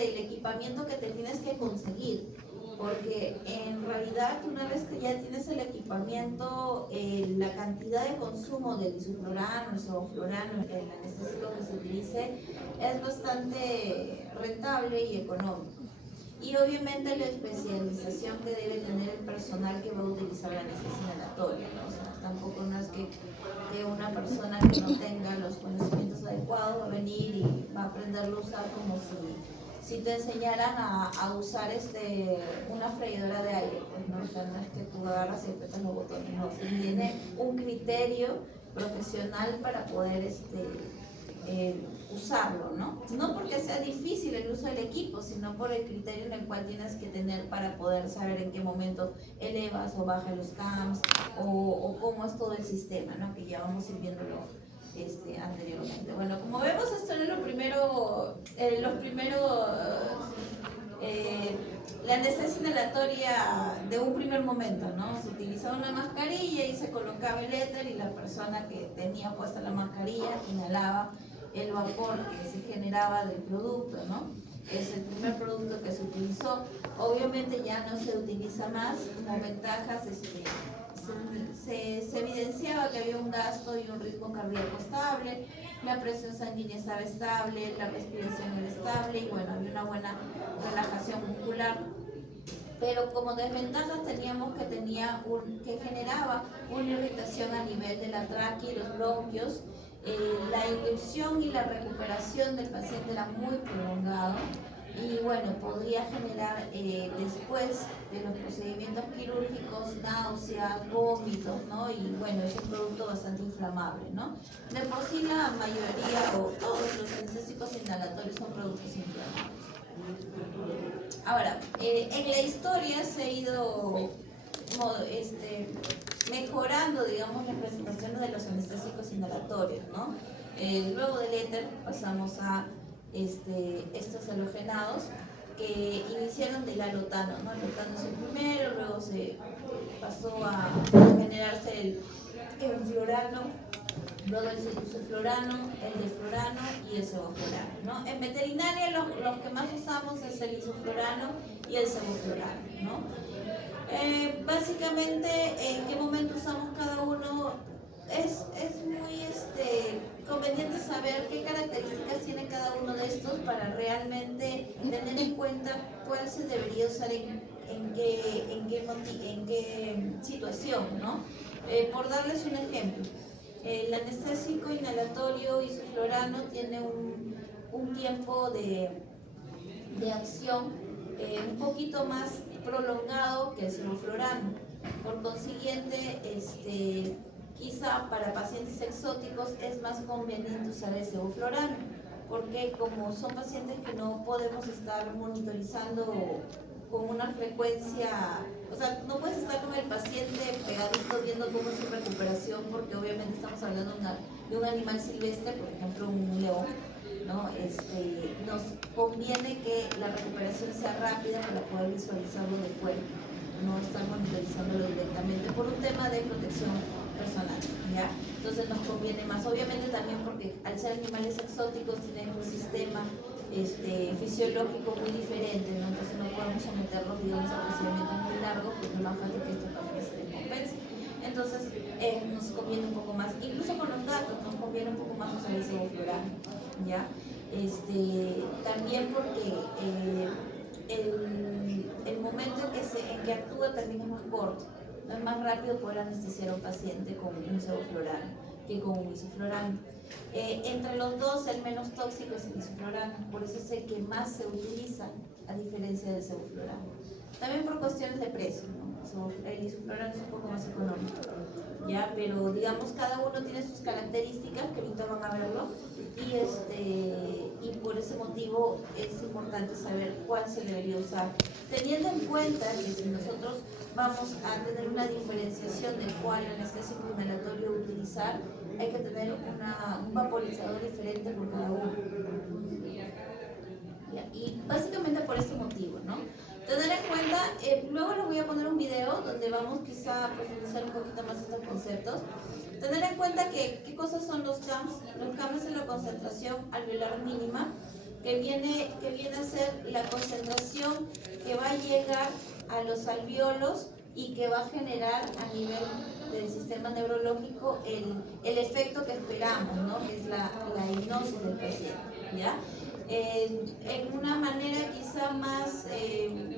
del equipamiento que te tienes que conseguir, porque en realidad una vez que ya tienes el equipamiento, la cantidad de consumo del isoflurano, el sevoflurano, el anestésico que se utilice es bastante rentable y económico. Y obviamente la especialización que debe tener el personal que va a utilizar la anestesia inhalatoria, ¿no? O sea, tampoco no es que una persona que no tenga los conocimientos adecuados va a venir y va a aprenderlo a usar como si te enseñaran a usar una freidora de aire, pues no, o sea, no es que tú agarras y apretas los botones, no, se tiene un criterio profesional para poder usarlo, ¿no? No porque sea difícil el uso del equipo, sino por el criterio en el cual tienes que tener para poder saber en qué momento elevas o bajas los cams o cómo es todo el sistema, ¿no? Que ya vamos a ir viéndolo anteriormente. Bueno, como vemos, esto era la anestesia inhalatoria de un primer momento, ¿no? Se utilizaba una mascarilla y se colocaba el éter y la persona que tenía puesta la mascarilla inhalaba el vapor que se generaba del producto, ¿no? Es el primer producto que se utilizó. Obviamente ya no se utiliza más. Como ventajas, se evidenciaba que había un gasto y un ritmo cardíaco estable, la presión sanguínea estaba estable, la respiración era estable y bueno, había una buena relajación muscular. Pero como desventajas teníamos que generaba una irritación a nivel de la tráquea y los bronquios. La inducción y la recuperación del paciente era muy prolongado y bueno, podría generar después de los procedimientos quirúrgicos náuseas, vómitos, ¿no? Y bueno, es un producto bastante inflamable, ¿no? De por sí la mayoría o todos los anestésicos inhalatorios son productos inflamables. Ahora, en la historia se ha ido mejorando, digamos, las presentaciones de los anestésicos inhalatorios, ¿no? Luego del éter pasamos a estos halogenados que iniciaron del alotano, ¿no? El alotano es el primero, luego se pasó a generarse el fluorano, luego el isoflurano, el deflurano y el sevoflurano, ¿no? En veterinaria los que más usamos es el isoflurano y el sevoflurano, ¿no? Básicamente, ¿en qué momento usamos cada uno? Es muy conveniente saber qué características tiene cada uno de estos para realmente tener en cuenta cuál se debería usar en qué situación, ¿no? Por darles un ejemplo, el anestésico inhalatorio isoflurano tiene un tiempo de acción un poquito más prolongado que el sevoflurano. Por consiguiente, quizá para pacientes exóticos es más conveniente usar el sevoflurano, porque como son pacientes que no podemos estar monitorizando con una frecuencia, o sea, no puedes estar con el paciente pegadito viendo cómo es su recuperación, porque obviamente estamos hablando de un animal silvestre, por ejemplo un león, ¿no? Nos conviene que la recuperación sea rápida para poder visualizarlo de fuera, no estar monitorizándolo directamente por un tema de protección personal, ¿ya? Entonces nos conviene más, obviamente también porque al ser animales exóticos tienen un sistema fisiológico muy diferente, ¿no? Entonces no podemos someterlos, digamos, a procedimientos muy largos porque es más fácil que este paciente se descompense. Entonces nos conviene un poco más, incluso con los gatos nos conviene un poco más usar el sevoflurano, ¿ya? También porque el momento en que actúa también es más corto, no es más rápido poder anestesiar a un paciente con un sevoflurano que con un isoflurano. Entre los dos el menos tóxico es el isoflurano, por eso es el que más se utiliza a diferencia del sevoflurano. También por cuestiones de precio, ¿no? El isoflurano es un poco más económico, ¿ya? Pero digamos cada uno tiene sus características que ahorita van a verlo y por ese motivo es importante saber cuál se debería usar, teniendo en cuenta que si nosotros vamos a tener una diferenciación de cuál anestésico inhalatorio utilizar, hay que tener un vaporizador diferente por cada uno. Y básicamente por este motivo, ¿no? Tener en cuenta, luego les voy a poner un video donde vamos quizá a profundizar un poquito más estos conceptos. Tener en cuenta que qué cosas son los CAMs. Los CAMs es la concentración alveolar mínima, que viene a ser la concentración que va a llegar a los alvéolos y que va a generar a nivel del sistema neurológico el efecto que esperamos, ¿no? Que es la hipnosis del paciente, ¿ya? En una manera quizá más,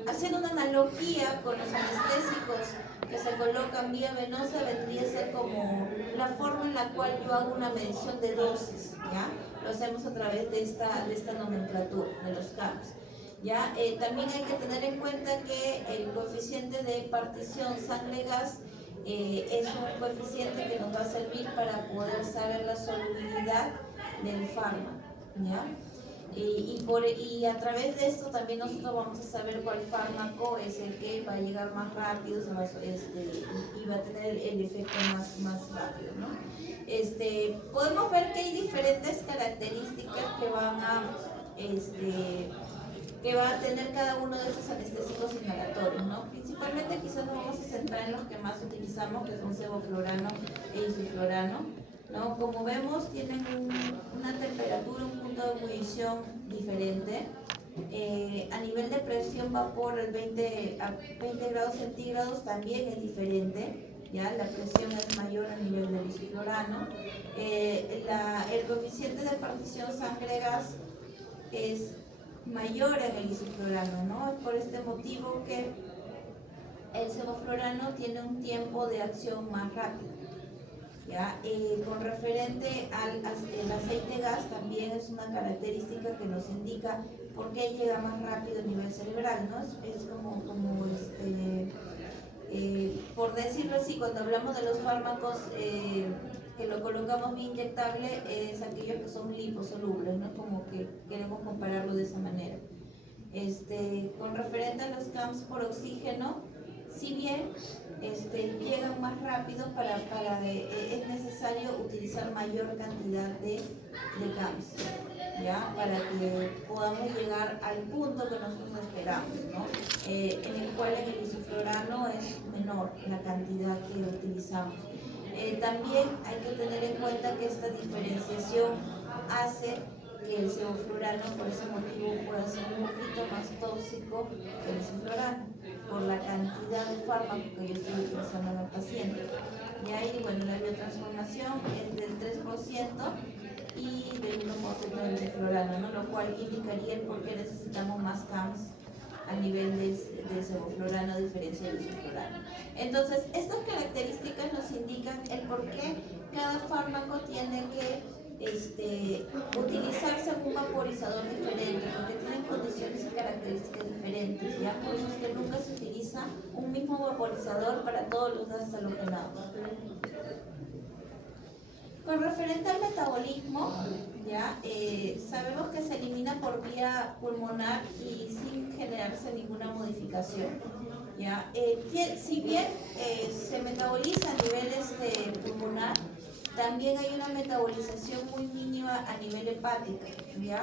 haciendo una analogía con los anestésicos que se colocan vía venosa, vendría a ser como la forma en la cual yo hago una medición de dosis, ¿ya? Lo hacemos a través de esta nomenclatura, de los CAMs. ¿Ya? También hay que tener en cuenta que el coeficiente de partición sangre-gas es un coeficiente que nos va a servir para poder saber la solubilidad del fármaco, ¿ya? Y a través de esto también nosotros vamos a saber cuál fármaco es el que va a llegar más rápido y va a tener el efecto más rápido, ¿no? Podemos ver que hay diferentes características que va a tener cada uno de estos anestésicos inhalatorios, ¿no? Principalmente quizás nos vamos a centrar en los que más utilizamos, que son sevoflurano e isoflurano, ¿no? Como vemos, tienen una temperatura, un punto de ebullición diferente. A nivel de presión vapor, a 20 grados centígrados también es diferente, ¿ya? La presión es mayor a nivel del isoflurano. El coeficiente de partición sangre-gas es mayor en el isoflurano, ¿no? Es por este motivo que el sevoflurano tiene un tiempo de acción más rápido, ¿ya? Con referente al aceite gas, también es una característica que nos indica por qué llega más rápido a nivel cerebral, ¿no? Es como por decirlo así, cuando hablamos de los fármacos que lo colocamos bien inyectable, es aquellos que son liposolubles, ¿no? Como que queremos compararlo de esa manera. Con referente a los CAMs por oxígeno, si bien llegan más rápido, es necesario utilizar mayor cantidad de CAMs, ¿ya? Para que podamos llegar al punto que nosotros esperamos, ¿no? En el cual en el isoflurano es menor la cantidad que utilizamos. También hay que tener en cuenta que esta diferenciación hace que el sevoflurano, por ese motivo, pueda ser un poquito más tóxico que el isoflurano, por la cantidad de fármaco que yo estoy utilizando en el paciente. Y ahí, bueno, la biotransformación es del 3% y del 1% del isoflurano, ¿no? Lo cual indicaría el por qué necesitamos más CAMs a nivel del sevoflurano a diferencia del isoflurano. Entonces, estas características nos indican el por qué cada fármaco tiene que utilizarse en un vaporizador diferente, porque tienen condiciones y características diferentes, ¿ya? Por eso es que nunca se utiliza un mismo vaporizador para todos los gases halogenados. Con referente al metabolismo, ¿ya? Sabemos que se elimina por vía pulmonar y sin generarse ninguna modificación, ¿ya? Si bien se metaboliza a nivel pulmonar, también hay una metabolización muy mínima a nivel hepático, ¿ya?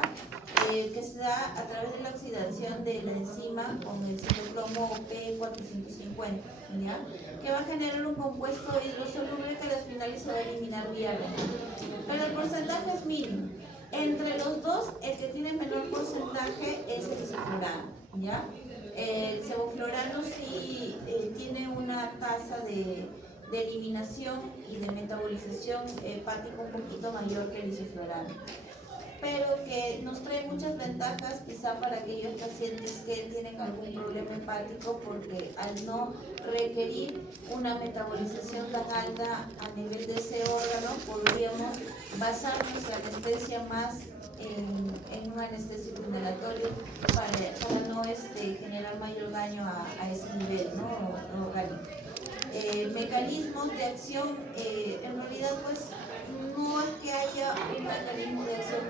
Que se da a través de la oxidación de la enzima con el citocromo P450, ¿ya? Que va a generar un compuesto hidrosoluble que al final se va a eliminar vía renal. Pero el porcentaje es mínimo. Entre los dos, el que tiene menor porcentaje es el isoflurano, ¿ya? El sevoflurano sí tiene una tasa de eliminación y de metabolización hepática un poquito mayor que el isoflurano, pero que nos trae muchas ventajas quizá para aquellos pacientes que tienen algún problema hepático, porque al no requerir una metabolización tan alta a nivel de ese órgano, podríamos basar nuestra anestesia más en un anestésico inhalatorio para no generar mayor daño a ese nivel, ¿no? Orgánico. Mecanismos de acción, en realidad pues no es que haya un mecanismo de acción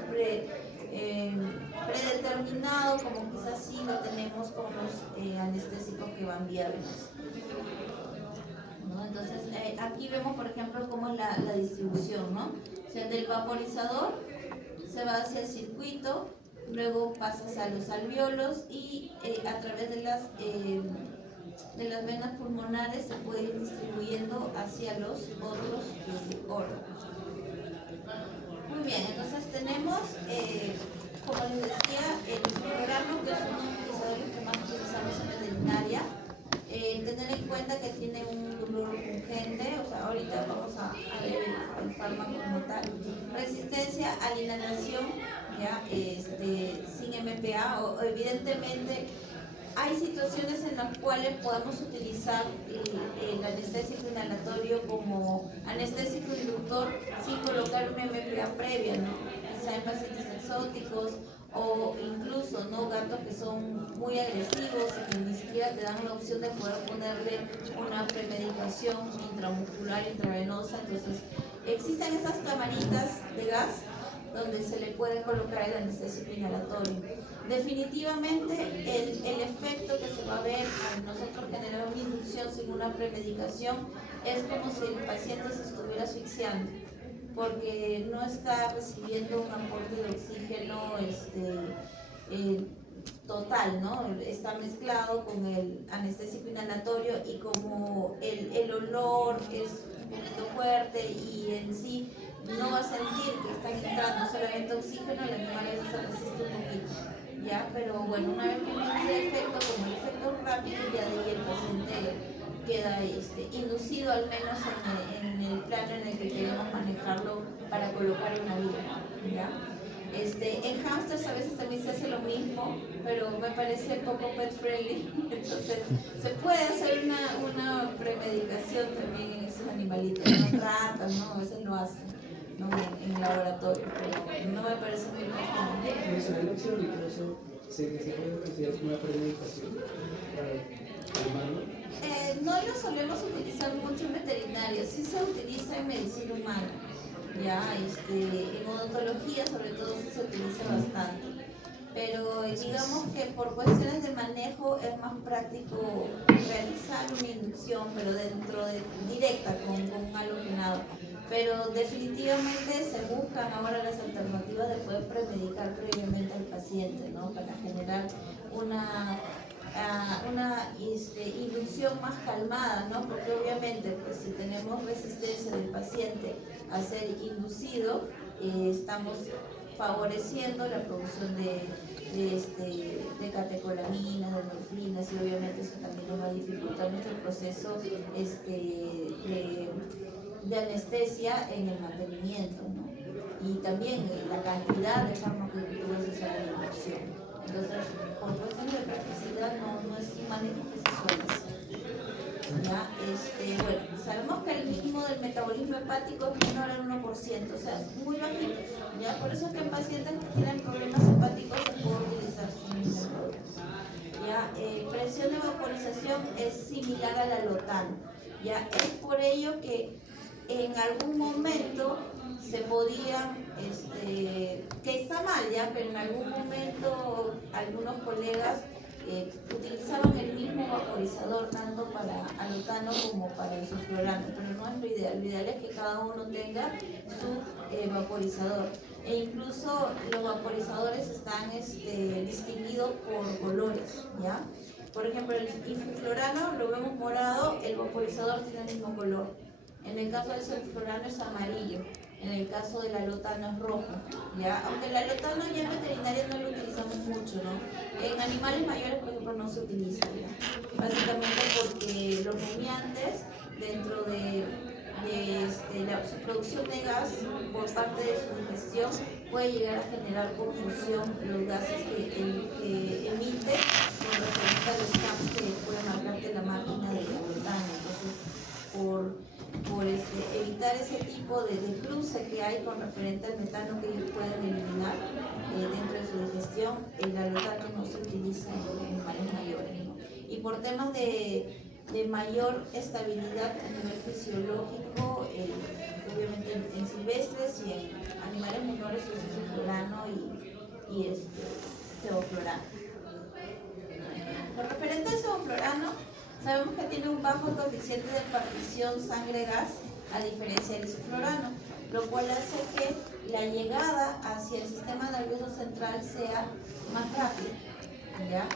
predeterminado, como quizás sí lo tenemos con los anestésicos que van vía venosa, ¿no? Entonces aquí vemos por ejemplo cómo es la distribución, ¿no? O sea, del vaporizador se va hacia el circuito, luego pasas a los alvéolos y a través de las venas pulmonares se puede ir distribuyendo hacia los otros órganos. Muy bien, entonces tenemos como les decía, el isoflurano, que es uno de los utilizadores que más utilizamos en veterinaria, tener en cuenta que tiene un dolor pungente, o sea, ahorita vamos a ver el fármaco como tal. Resistencia a la inhalación, ya, sin MPA, o evidentemente hay situaciones en las cuales podemos utilizar el anestésico inhalatorio como anestésico inductor sin colocar una MPA previa, ¿no? Quizá en pacientes exóticos o incluso, ¿no?, gatos que son muy agresivos y que ni siquiera te dan la opción de poder ponerle una premedicación intramuscular, intravenosa. Entonces, existen esas camaritas de gas donde se le puede colocar el anestésico inhalatorio. Definitivamente el efecto que se va a ver al nosotros generar una inducción sin una premedicación es como si el paciente se estuviera asfixiando, porque no está recibiendo un aporte de oxígeno total, ¿no? Está mezclado con el anestésico inhalatorio y como el olor es un poquito fuerte y en sí no va a sentir que está entrando solamente oxígeno, el animal se resiste un poquito, ¿ya? Pero bueno, una vez que inicia el efecto, como el efecto rápido, ya de ahí el paciente queda inducido al menos en el plano en el que queremos manejarlo para colocar una vía, ¿ya? En hamsters a veces también se hace lo mismo, pero me parece poco pet friendly, entonces se puede hacer una premedicación también en esos animalitos, ¿no? Ratas, ¿no? A veces lo hacen, ¿no?, en laboratorio, pero no me parece muy bien. ¿Se puede considerar como una premedicación para el humano? No lo solemos utilizar mucho en veterinaria, sí se utiliza en medicina humana, ya, en odontología sobre todo sí se utiliza bastante, pero digamos que por cuestiones de manejo es más práctico realizar una inducción, pero directa con un halogenado. Pero definitivamente se buscan ahora las alternativas de poder premedicar previamente al paciente, ¿no?, para generar una inducción más calmada, ¿no? Porque obviamente pues si tenemos resistencia del paciente a ser inducido, estamos favoreciendo la producción de catecolaminas, de morfinas, y obviamente eso también nos va a dificultar nuestro proceso de anestesia en el mantenimiento, ¿no? Y también la cantidad de fármacos que tú vas a usar en la inducción. Entonces, por cuestiones de practicidad no es un manejo que se suele hacer. ¿Ya? Bueno, sabemos que el mínimo del metabolismo hepático es menor al 1%, o sea, es muy bajito, ¿ya? Por eso es que en pacientes que tienen problemas hepáticos se puede utilizar sin ningún problema, ¿ya? Presión de vaporización es similar a la lotano, ¿ya? Es por ello que en algún momento se podía, que está mal ya, pero en algún momento algunos colegas utilizaban el mismo vaporizador tanto para alotano como para el isoflurano, pero no es lo ideal es que cada uno tenga su vaporizador, e incluso los vaporizadores están distinguidos por colores, ¿ya? Por ejemplo, el isoflurano lo vemos morado, el vaporizador tiene el mismo color. En el caso del isoflurano es amarillo, en el caso del alotano es rojo, ¿ya? Aunque el alotano ya en veterinaria no lo utilizamos mucho, ¿no? En animales mayores, por ejemplo, no se utiliza, ¿ya? Básicamente porque los rumiantes, dentro de su producción de gas por parte de su digestión, puede llegar a generar confusión los gases que emite con referencia a los camps que puede marcarte la máquina de alotano. Entonces, por evitar ese tipo de cruce que hay con referente al metano que ellos pueden eliminar dentro de su digestión, el alotano no se utiliza en animales mayores, ¿no? Y por temas de mayor estabilidad a nivel fisiológico, obviamente en silvestres y en animales menores es isoflurano y sevoflurano. Con referente al sevoflurano, sabemos que tiene un bajo coeficiente de partición sangre-gas, a diferencia del isoflurano, lo cual hace que la llegada hacia el sistema nervioso central sea más rápida, ¿ya?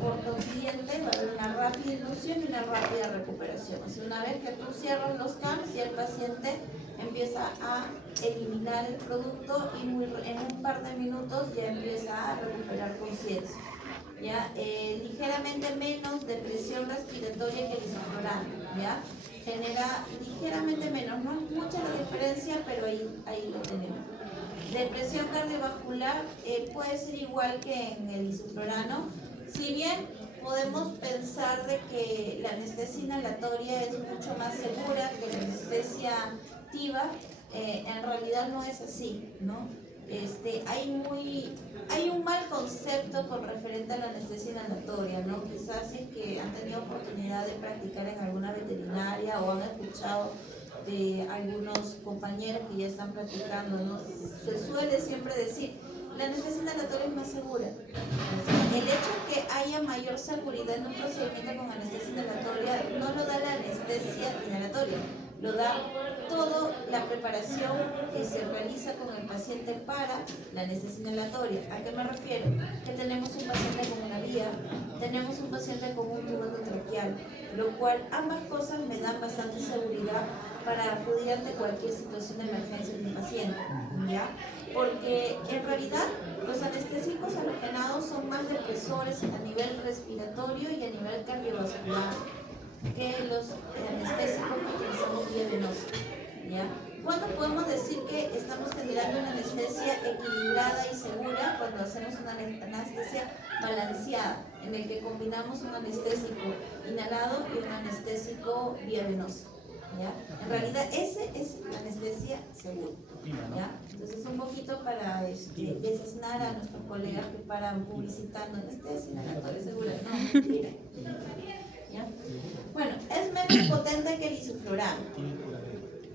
Por consiguiente, va a haber una rápida inducción y una rápida recuperación. O sea, una vez que tú cierras los camps, ya el paciente empieza a eliminar el producto y en un par de minutos ya empieza a recuperar conciencia. ¿Ya? Ligeramente menos de presión respiratoria que el isoflurano, ¿ya? Genera ligeramente menos, no es mucha la diferencia, pero ahí lo tenemos. Depresión cardiovascular puede ser igual que en el isoflurano, si bien podemos pensar de que la anestesia inhalatoria es mucho más segura que la anestesia activa, en realidad no es así, ¿no? Hay un mal concepto con referente a la anestesia inhalatoria, ¿no? Quizás si es que han tenido oportunidad de practicar en alguna veterinaria o han escuchado de algunos compañeros que ya están practicando, ¿no? Se suele siempre decir, la anestesia inhalatoria es más segura. El hecho de que haya mayor seguridad en un procedimiento con anestesia inhalatoria no lo da la anestesia inhalatoria, lo da toda la preparación que se realiza con el paciente para la anestesia inhalatoria. ¿A qué me refiero? Que tenemos un paciente con una vía, tenemos un paciente con un tubo endotraqueal, lo cual ambas cosas me dan bastante seguridad para acudir ante cualquier situación de emergencia de mi paciente, ¿ya? Porque en realidad los anestésicos halogenados son más depresores a nivel respiratorio y a nivel cardiovascular que los anestésicos que utilizamos vía venosa, ¿ya? ¿Cuándo podemos decir que estamos generando una anestesia equilibrada y segura? Cuando hacemos una anestesia balanceada, en el que combinamos un anestésico inhalado y un anestésico vía venosa, ¿ya? En realidad ese es la anestesia segura, ¿ya? Entonces un poquito para desasnar a nuestros colegas que paran publicitando anestesia inhalatoria segura, no, mentira, ¿ya? Bueno, es menos potente que el isoflurano,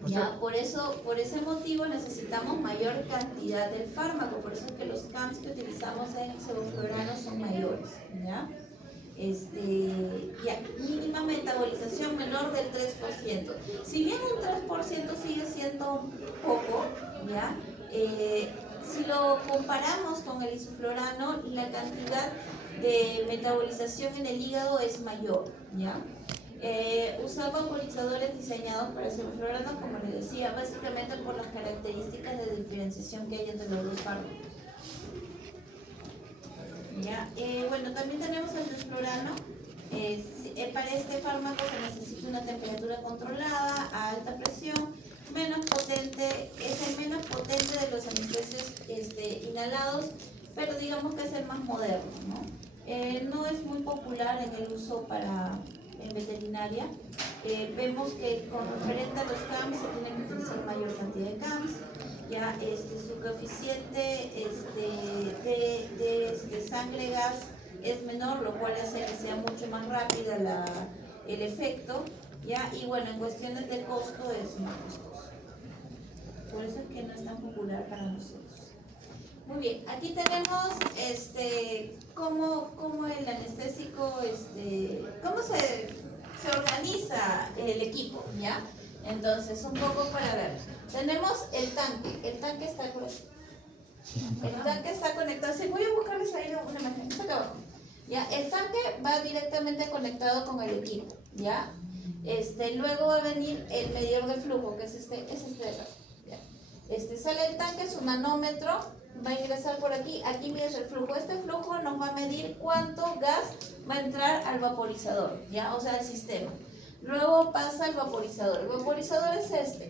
¿ya? Por ese motivo necesitamos mayor cantidad del fármaco, por eso es que los CAMs que utilizamos en sevoflurano son mayores, ¿ya? Mínima metabolización menor del 3%. Si bien un 3% sigue siendo poco, ¿ya? Si lo comparamos con el isoflurano, la cantidad de metabolización en el hígado es mayor, ¿ya? Usar vaporizadores diseñados para el sevoflurano, como les decía, básicamente por las características de diferenciación que hay entre los dos fármacos. ¿Ya? Bueno, también tenemos el desflurano. Para este fármaco se necesita una temperatura controlada, a alta presión, menos potente, es el menos potente de los anestesios inhalados, pero digamos que es el más moderno, ¿no? No es muy popular en el uso en veterinaria. Vemos que con referente a los CAMs se tiene que utilizar mayor cantidad de CAMs. Ya su coeficiente de sangre-gas es menor, lo cual hace que sea mucho más rápida el efecto, ¿ya? Y bueno, en cuestiones de costo es más costoso. Por eso es que no es tan popular para nosotros. Muy bien, aquí tenemos cómo el anestésico, cómo se organiza el equipo, ¿ya? Entonces, un poco para ver. Tenemos el tanque está conectado. El tanque está conectado. Sí, voy a buscarles ahí una imagen. Está acá abajo. ¿Ya? El tanque va directamente conectado con el equipo, ¿ya? Luego va a venir el medidor de flujo, que es este de acá, ¿ya? Sale el tanque, su manómetro, va a ingresar por aquí mides el flujo. Este flujo nos va a medir cuánto gas va a entrar al vaporizador, ¿ya? O sea, al sistema. Luego pasa el vaporizador. El vaporizador es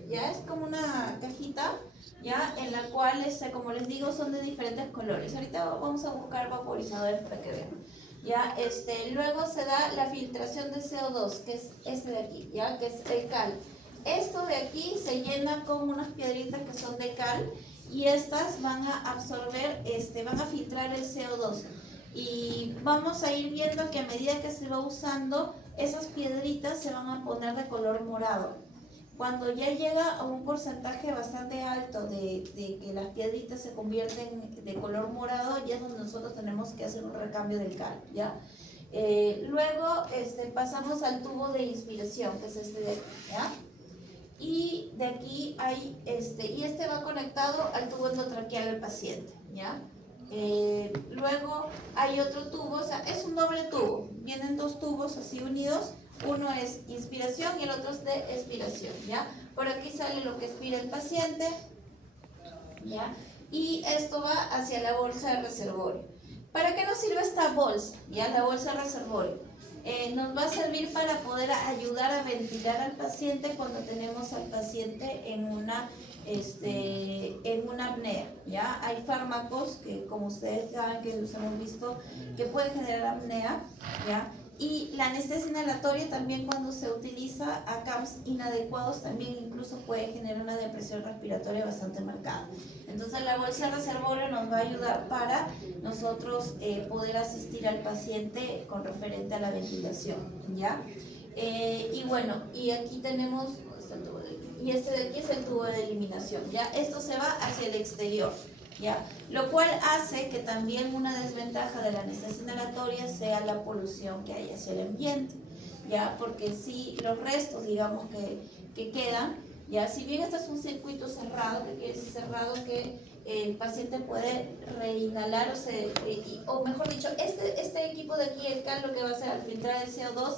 ya es como una cajita, ya, en la cual, como les digo, son de diferentes colores. Ahorita vamos a buscar vaporizadores para que vean. Ya, luego se da la filtración de CO2, que es de aquí, ya, que es el cal. Esto de aquí se llena con unas piedritas que son de cal y estas van a absorber, van a filtrar el CO2. Y vamos a ir viendo que a medida que se va usando, esas piedritas se van a poner de color morado. Cuando ya llega a un porcentaje bastante alto de que las piedritas se convierten de color morado, ya es donde nosotros tenemos que hacer un recambio del cal, ¿ya? Luego pasamos al tubo de inspiración, que es de aquí, ¿ya? Y de aquí hay y va conectado al tubo endotraqueal del paciente, ¿ya? Luego hay otro tubo, o sea, es un doble tubo, vienen dos tubos así unidos, uno es inspiración y el otro es de expiración, ¿ya? Por aquí sale lo que expira el paciente, ¿ya? Y esto va hacia la bolsa de reservorio. ¿Para qué nos sirve esta bolsa? ¿Ya? La bolsa de reservorio. Nos va a servir para poder ayudar a ventilar al paciente cuando tenemos al paciente en una apnea, ¿ya? Hay fármacos que, como ustedes saben, que los hemos visto, que pueden generar apnea, ¿ya? Y la anestesia inhalatoria también, cuando se utiliza a CAMs inadecuados, también incluso puede generar una depresión respiratoria bastante marcada. Entonces la bolsa de reservorio nos va a ayudar para nosotros poder asistir al paciente con referente a la ventilación, ¿ya? Y bueno, y aquí tenemos, y este de aquí es el tubo de eliminación, ¿ya? Esto se va hacia el exterior, ¿ya? Lo cual hace que también una desventaja de la anestesia inhalatoria sea la polución que hay hacia el ambiente, ¿ya? Porque si los restos, digamos, que quedan, ¿ya? Si bien este es un circuito cerrado, que quiere decir cerrado, que el paciente puede reinhalar, o mejor dicho, este equipo de aquí, el CAL, lo que va a hacer al filtrar el CO2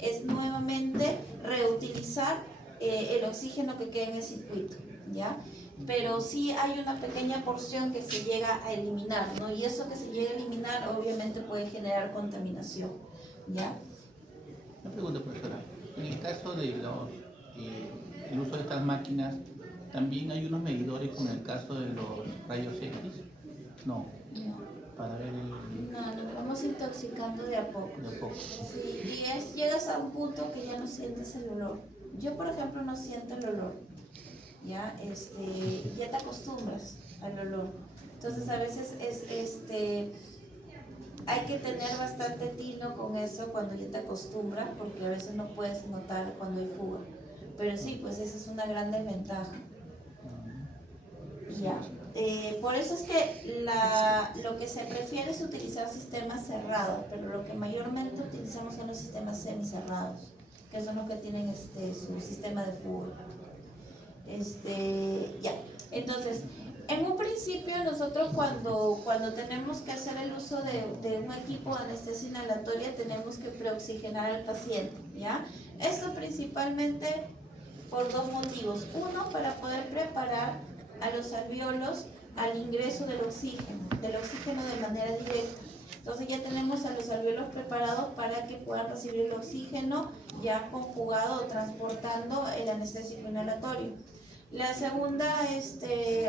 es nuevamente reutilizar el oxígeno que queda en el circuito, ¿ya? Pero sí hay una pequeña porción que se llega a eliminar, ¿no? Y eso que se llega a eliminar obviamente puede generar contaminación, ¿ya? Una pregunta, profesora. En el caso de el uso de estas máquinas, ¿también hay unos medidores como en el caso de los rayos X? No. No. Para ver el... No, nos vamos intoxicando de a poco. De a poco. Sí, y llegas a un punto que ya no sientes el olor. Yo, por ejemplo, no siento el olor. Ya te acostumbras al olor. Entonces a veces hay que tener bastante tino con eso cuando ya te acostumbras, porque a veces no puedes notar cuando hay fuga. Pero sí, pues esa es una gran desventaja. Ya. Por eso es que lo que se prefiere es utilizar sistemas cerrados, pero lo que mayormente utilizamos son los sistemas semicerrados, que son los que tienen su sistema de fuga. Ya. Entonces, en un principio nosotros cuando tenemos que hacer el uso de un equipo de anestesia inhalatoria, tenemos que preoxigenar al paciente, ¿ya? Esto principalmente por dos motivos. Uno, para poder preparar a los alvéolos al ingreso del oxígeno de manera directa. Entonces ya tenemos a los alvéolos preparados para que puedan recibir el oxígeno ya conjugado o transportando el anestésico inhalatorio. La segunda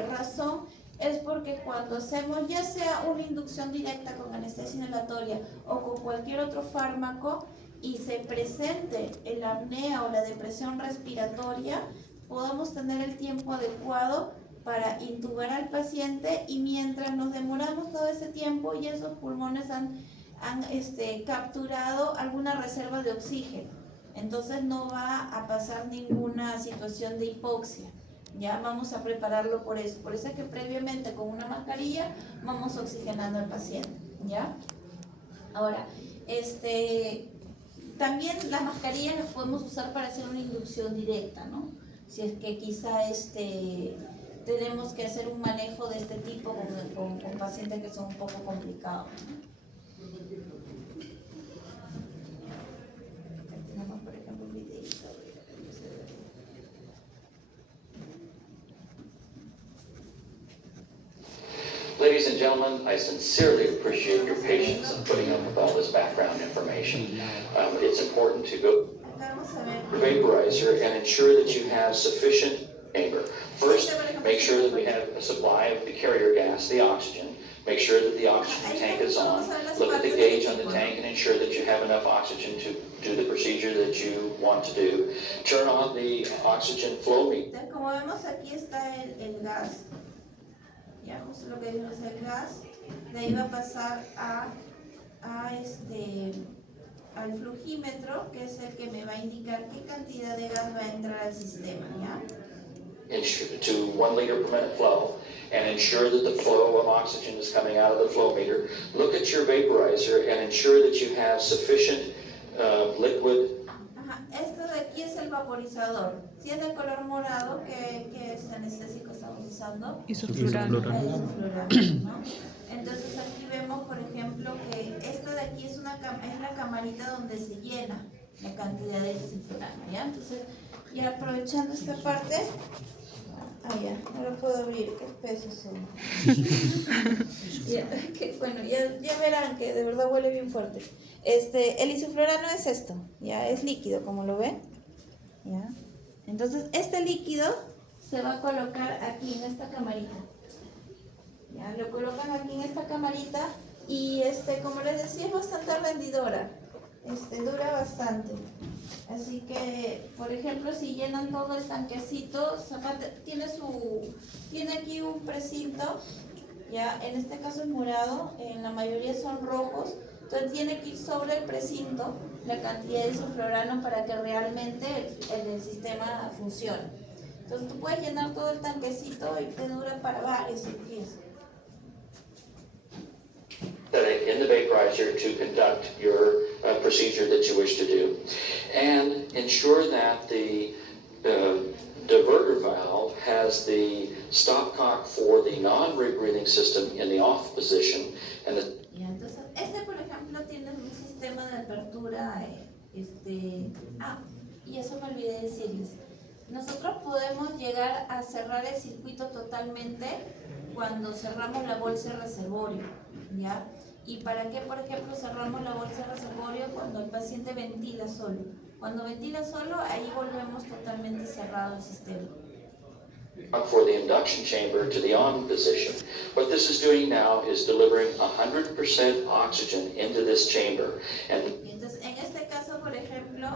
razón es porque cuando hacemos ya sea una inducción directa con anestesia inhalatoria o con cualquier otro fármaco y se presente la apnea o la depresión respiratoria, podamos tener el tiempo adecuado para intubar al paciente, y mientras nos demoramos todo ese tiempo y esos pulmones han capturado alguna reserva de oxígeno, entonces no va a pasar ninguna situación de hipoxia. Ya vamos a prepararlo por eso es que previamente con una mascarilla vamos oxigenando al paciente, ¿ya? Ahora, también las mascarillas las podemos usar para hacer una inducción directa, ¿no? Si es que quizá tenemos que hacer un manejo de este tipo con pacientes que son un poco complicados, ¿no? Tenemos, por ejemplo, un videito. Ladies and gentlemen, I sincerely appreciate your patience in putting up with all this background information. It's important to go vaporizer and ensure that you have sufficient chamber. First, make sure that we have a supply of the carrier gas, the oxygen. Make sure that the oxygen tank is on. Look at the gauge on the tank and ensure that you have enough oxygen to do the procedure that you want to do. Turn on the oxygen flow meter. Como vemos, aquí está el gas. Ya, justo lo que vimos es el gas. De ahí va a pasar al flujímetro, que es el que me va a indicar qué cantidad de gas va a entrar al sistema, ¿ya? To 1 liter per minute flow, and ensure that the flow of oxygen is coming out of the flow meter. Look at your vaporizer and ensure that you have sufficient liquid. Esto de aquí es el vaporizador. Si es de color morado, ¿qué anestésico estamos usando? Isoflurano. ¿No? Entonces aquí vemos, por ejemplo, que esta de aquí es la camarita donde se llena la cantidad de isoflurano, ¿ya? Entonces Y aprovechando esta parte, ya, no lo puedo abrir, qué pesos son. Bueno, ya verán que de verdad huele bien fuerte. El isoflorano es esto, ya, es líquido, como lo ven. ¿Ya? Entonces, este líquido se va a colocar aquí en esta camarita. ¿Ya? Lo colocan aquí en esta camarita y como les decía, es bastante rendidora. Dura bastante. Así que, por ejemplo, si llenan todo el tanquecito, tiene aquí un precinto, ya, en este caso es morado, en la mayoría son rojos, entonces tiene que ir sobre el precinto la cantidad de isoflorano para que realmente el sistema funcione. Entonces tú puedes llenar todo el tanquecito y te dura para varios días. In the vaporizer to conduct your procedure that you wish to do, and ensure that the diverter valve has the stopcock for the non-rebreathing system in the off position, and the entonces, por ejemplo, tiene un sistema de apertura, y eso me olvidé decirles. Nosotros podemos llegar a cerrar el circuito totalmente cuando cerramos la bolsa de reservorio, ¿ya? ¿Y para qué, por ejemplo, cerramos la bolsa de reservorio? Cuando el paciente ventila solo. Cuando ventila solo, ahí volvemos totalmente cerrado el sistema. For the induction chamber to the on position. What this is doing now is delivering 100% oxygen into this chamber. Entonces, en este caso, por ejemplo,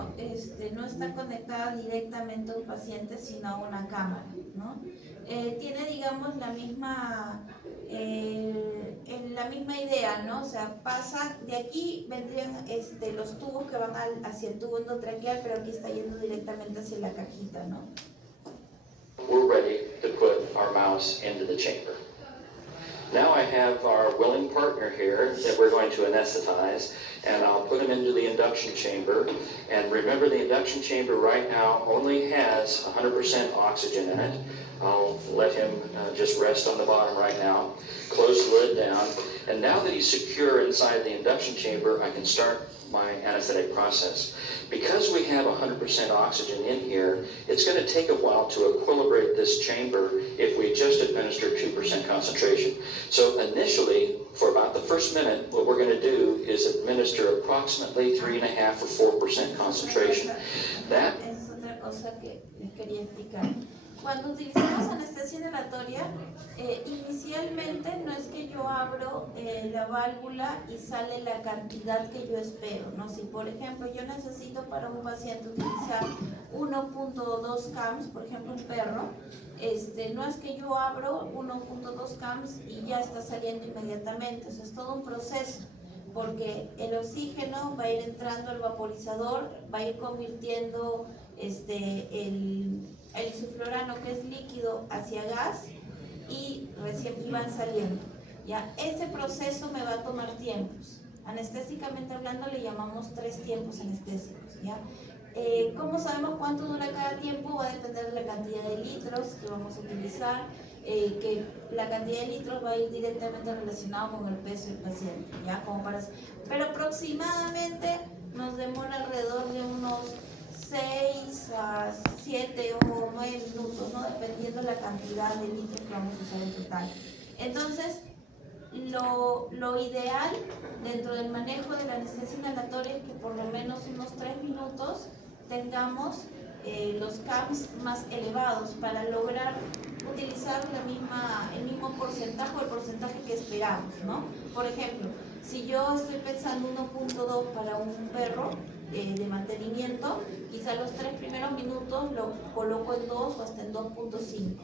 no está conectada directamente a un paciente, sino a una cámara, ¿no? Tiene, digamos, la misma idea, ¿no? O sea, pasa, de aquí vendrían los tubos que van hacia el tubo endotraqueal, pero aquí está yendo directamente hacia la cajita, ¿no? We're ready to put our mouse into the chamber. Now I have our willing partner here that we're going to anesthetize, and I'll put him into the induction chamber. And remember, the induction chamber right now only has 100% oxygen in it. I'll let him just rest on the bottom right now. Close the lid down. And now that he's secure inside the induction chamber, I can start my anesthetic process. Because we have 100% oxygen in here, it's going to take a while to equilibrate this chamber if we just administer 2% concentration. So initially, for about the first minute, what we're going to do is administer approximately 3.5 or 4% concentration. That es otra cosa que les quería explicar. Cuando utilizamos anestesia inhalatoria, inicialmente no es que yo abro la válvula y sale la cantidad que yo espero, ¿no? Si por ejemplo yo necesito para un paciente utilizar 1.2 cams, por ejemplo un perro, no es que yo abro 1.2 cams y ya está saliendo inmediatamente, o sea, es todo un proceso, porque el oxígeno va a ir entrando al vaporizador, va a ir convirtiendo el isoflorano, que es líquido, hacia gas, y recién van saliendo. ¿Ya? Ese proceso me va a tomar tiempos. Anestésicamente hablando le llamamos 3 tiempos anestésicos. ¿Ya? ¿Cómo sabemos cuánto dura cada tiempo? Va a depender de la cantidad de litros que vamos a utilizar, que la cantidad de litros va a ir directamente relacionado con el peso del paciente. ¿Ya? Pero aproximadamente nos demora alrededor de unos 6 a 7 o 9 minutos, ¿no? Dependiendo la cantidad de litros que vamos a usar en total. Entonces, lo ideal dentro del manejo de la anestesia inhalatoria es que por lo menos unos 3 minutos tengamos los CAPS más elevados para lograr utilizar el mismo porcentaje o el porcentaje que esperamos, ¿no? Por ejemplo, si yo estoy pensando 1.2 para un perro de mantenimiento, quizá los 3 primeros minutos lo coloco en 2 o hasta en 2.5.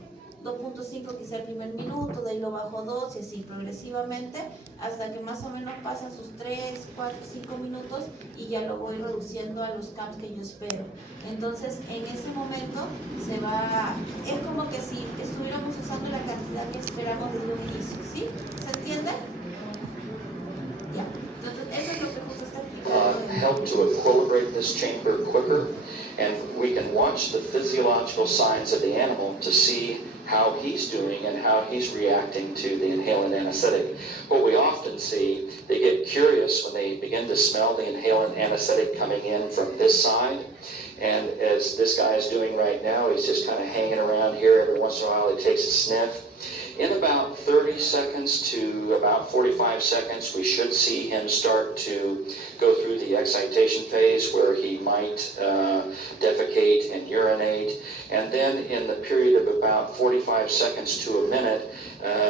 2.5 quizá el primer minuto, de ahí lo bajo a 2 y así progresivamente hasta que más o menos pasan sus 3, 4, 5 minutos y ya lo voy reduciendo a los CAPS que yo espero. Entonces en ese momento es como que si estuviéramos usando la cantidad que esperamos desde un inicio, ¿sí? ¿Se entiende? Ya, entonces eso es lo que justo está explicando. Help to equilibrate this chamber quicker, and we can watch the physiological signs of the animal to see how he's doing and how he's reacting to the inhalant anesthetic. What we often see, they get curious when they begin to smell the inhalant anesthetic coming in from this side. And as this guy is doing right now, he's just kind of hanging around here. Every once in a while he takes a sniff. In about 30 seconds to about 45 seconds, we should see him start to go through the excitation phase where he might defecate and urinate. And then in the period of about 45 seconds to a minute,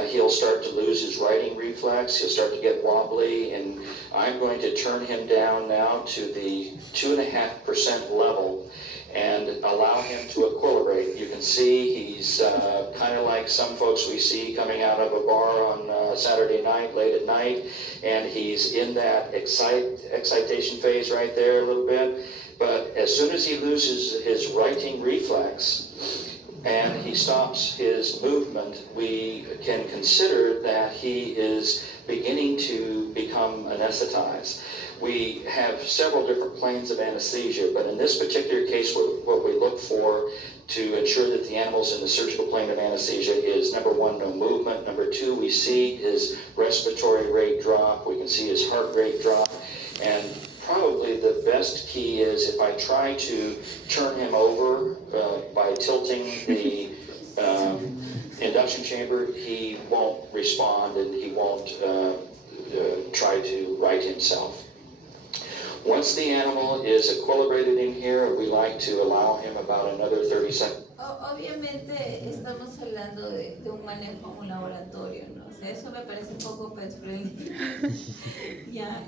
he'll start to lose his righting reflex. He'll start to get wobbly. And I'm going to turn him down now to the 2.5% level and allow him to equilibrate. You can see he's kind of like some folks we see coming out of a bar on Saturday night, late at night, and he's in that excitation phase right there a little bit. But as soon as he loses his righting reflex and he stops his movement, we can consider that he is beginning to become anesthetized. We have several different planes of anesthesia, but in this particular case, what we look for to ensure that the animal's in the surgical plane of anesthesia is, number one, no movement. Number two, we see his respiratory rate drop. We can see his heart rate drop. And probably the best key is if I try to turn him over by tilting the induction chamber, he won't respond and he won't try to right himself. Once the animal is equilibrated in here, we like to allow him about another 30 seconds. Obviamente estamos hablando de un manejo en un laboratorio, ¿no? O sea, eso me parece un poco pet friendly. Ya,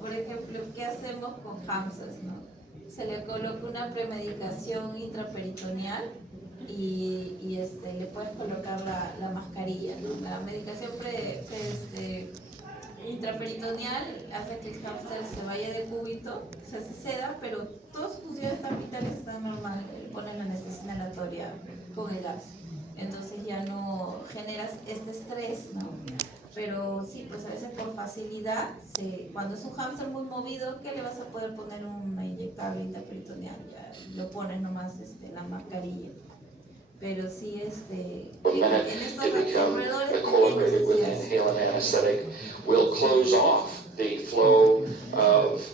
por ejemplo, ¿qué hacemos con hamsters, no? Se le coloca una premedicación intraperitoneal y le puedes colocar la mascarilla, ¿no? La medicación intraperitoneal hace que el hámster se vaya de cúbito, se ceda, pero todas sus funciones vitales están normales. Ponen la anestesia inhalatoria con el gas. Entonces ya no generas este estrés, ¿no? Pero sí, pues a veces por facilidad, cuando es un hámster muy movido, ¿qué le vas a poder poner una inyectable intraperitoneal? Ya lo pones nomás la mascarilla. Pero sí, The minute they become equilibrated with the inhalant anesthetic, we'll close off the flow of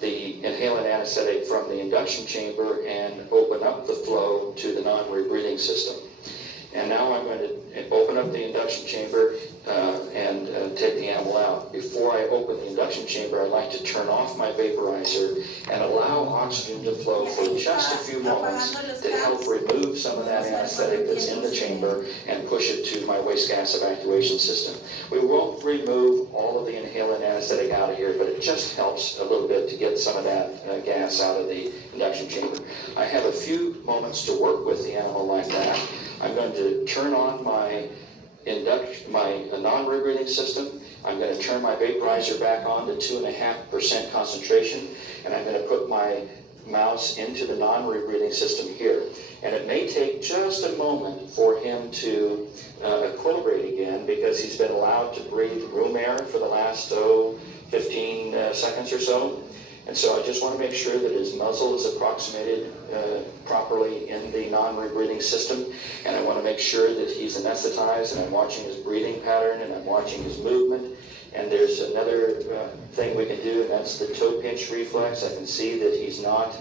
the inhalant anesthetic from the induction chamber and open up the flow to the non-rebreathing system. And now I'm going to open up the induction chamber and take the animal out. Before I open the induction chamber, I like to turn off my vaporizer and allow oxygen to flow for just a few moments to help remove some of that anesthetic that's in the chamber and push it to my waste gas evacuation system. We won't remove all of the inhalant anesthetic out of here, but it just helps a little bit to get some of that gas out of the induction chamber. I have a few moments to work with the animal like that. I'm going to turn on my non-rebreathing system. I'm going to turn my vaporizer back on to 2.5% concentration, and I'm going to put my mouse into the non-rebreathing system here. And it may take just a moment for him to equilibrate again because he's been allowed to breathe room air for the last 15 seconds or so. And so I just want to make sure that his muzzle is approximated properly in the non-rebreathing system. And I want to make sure that he's anesthetized and I'm watching his breathing pattern and I'm watching his movement. And there's another thing we can do, and that's the toe pinch reflex. I can see that he's not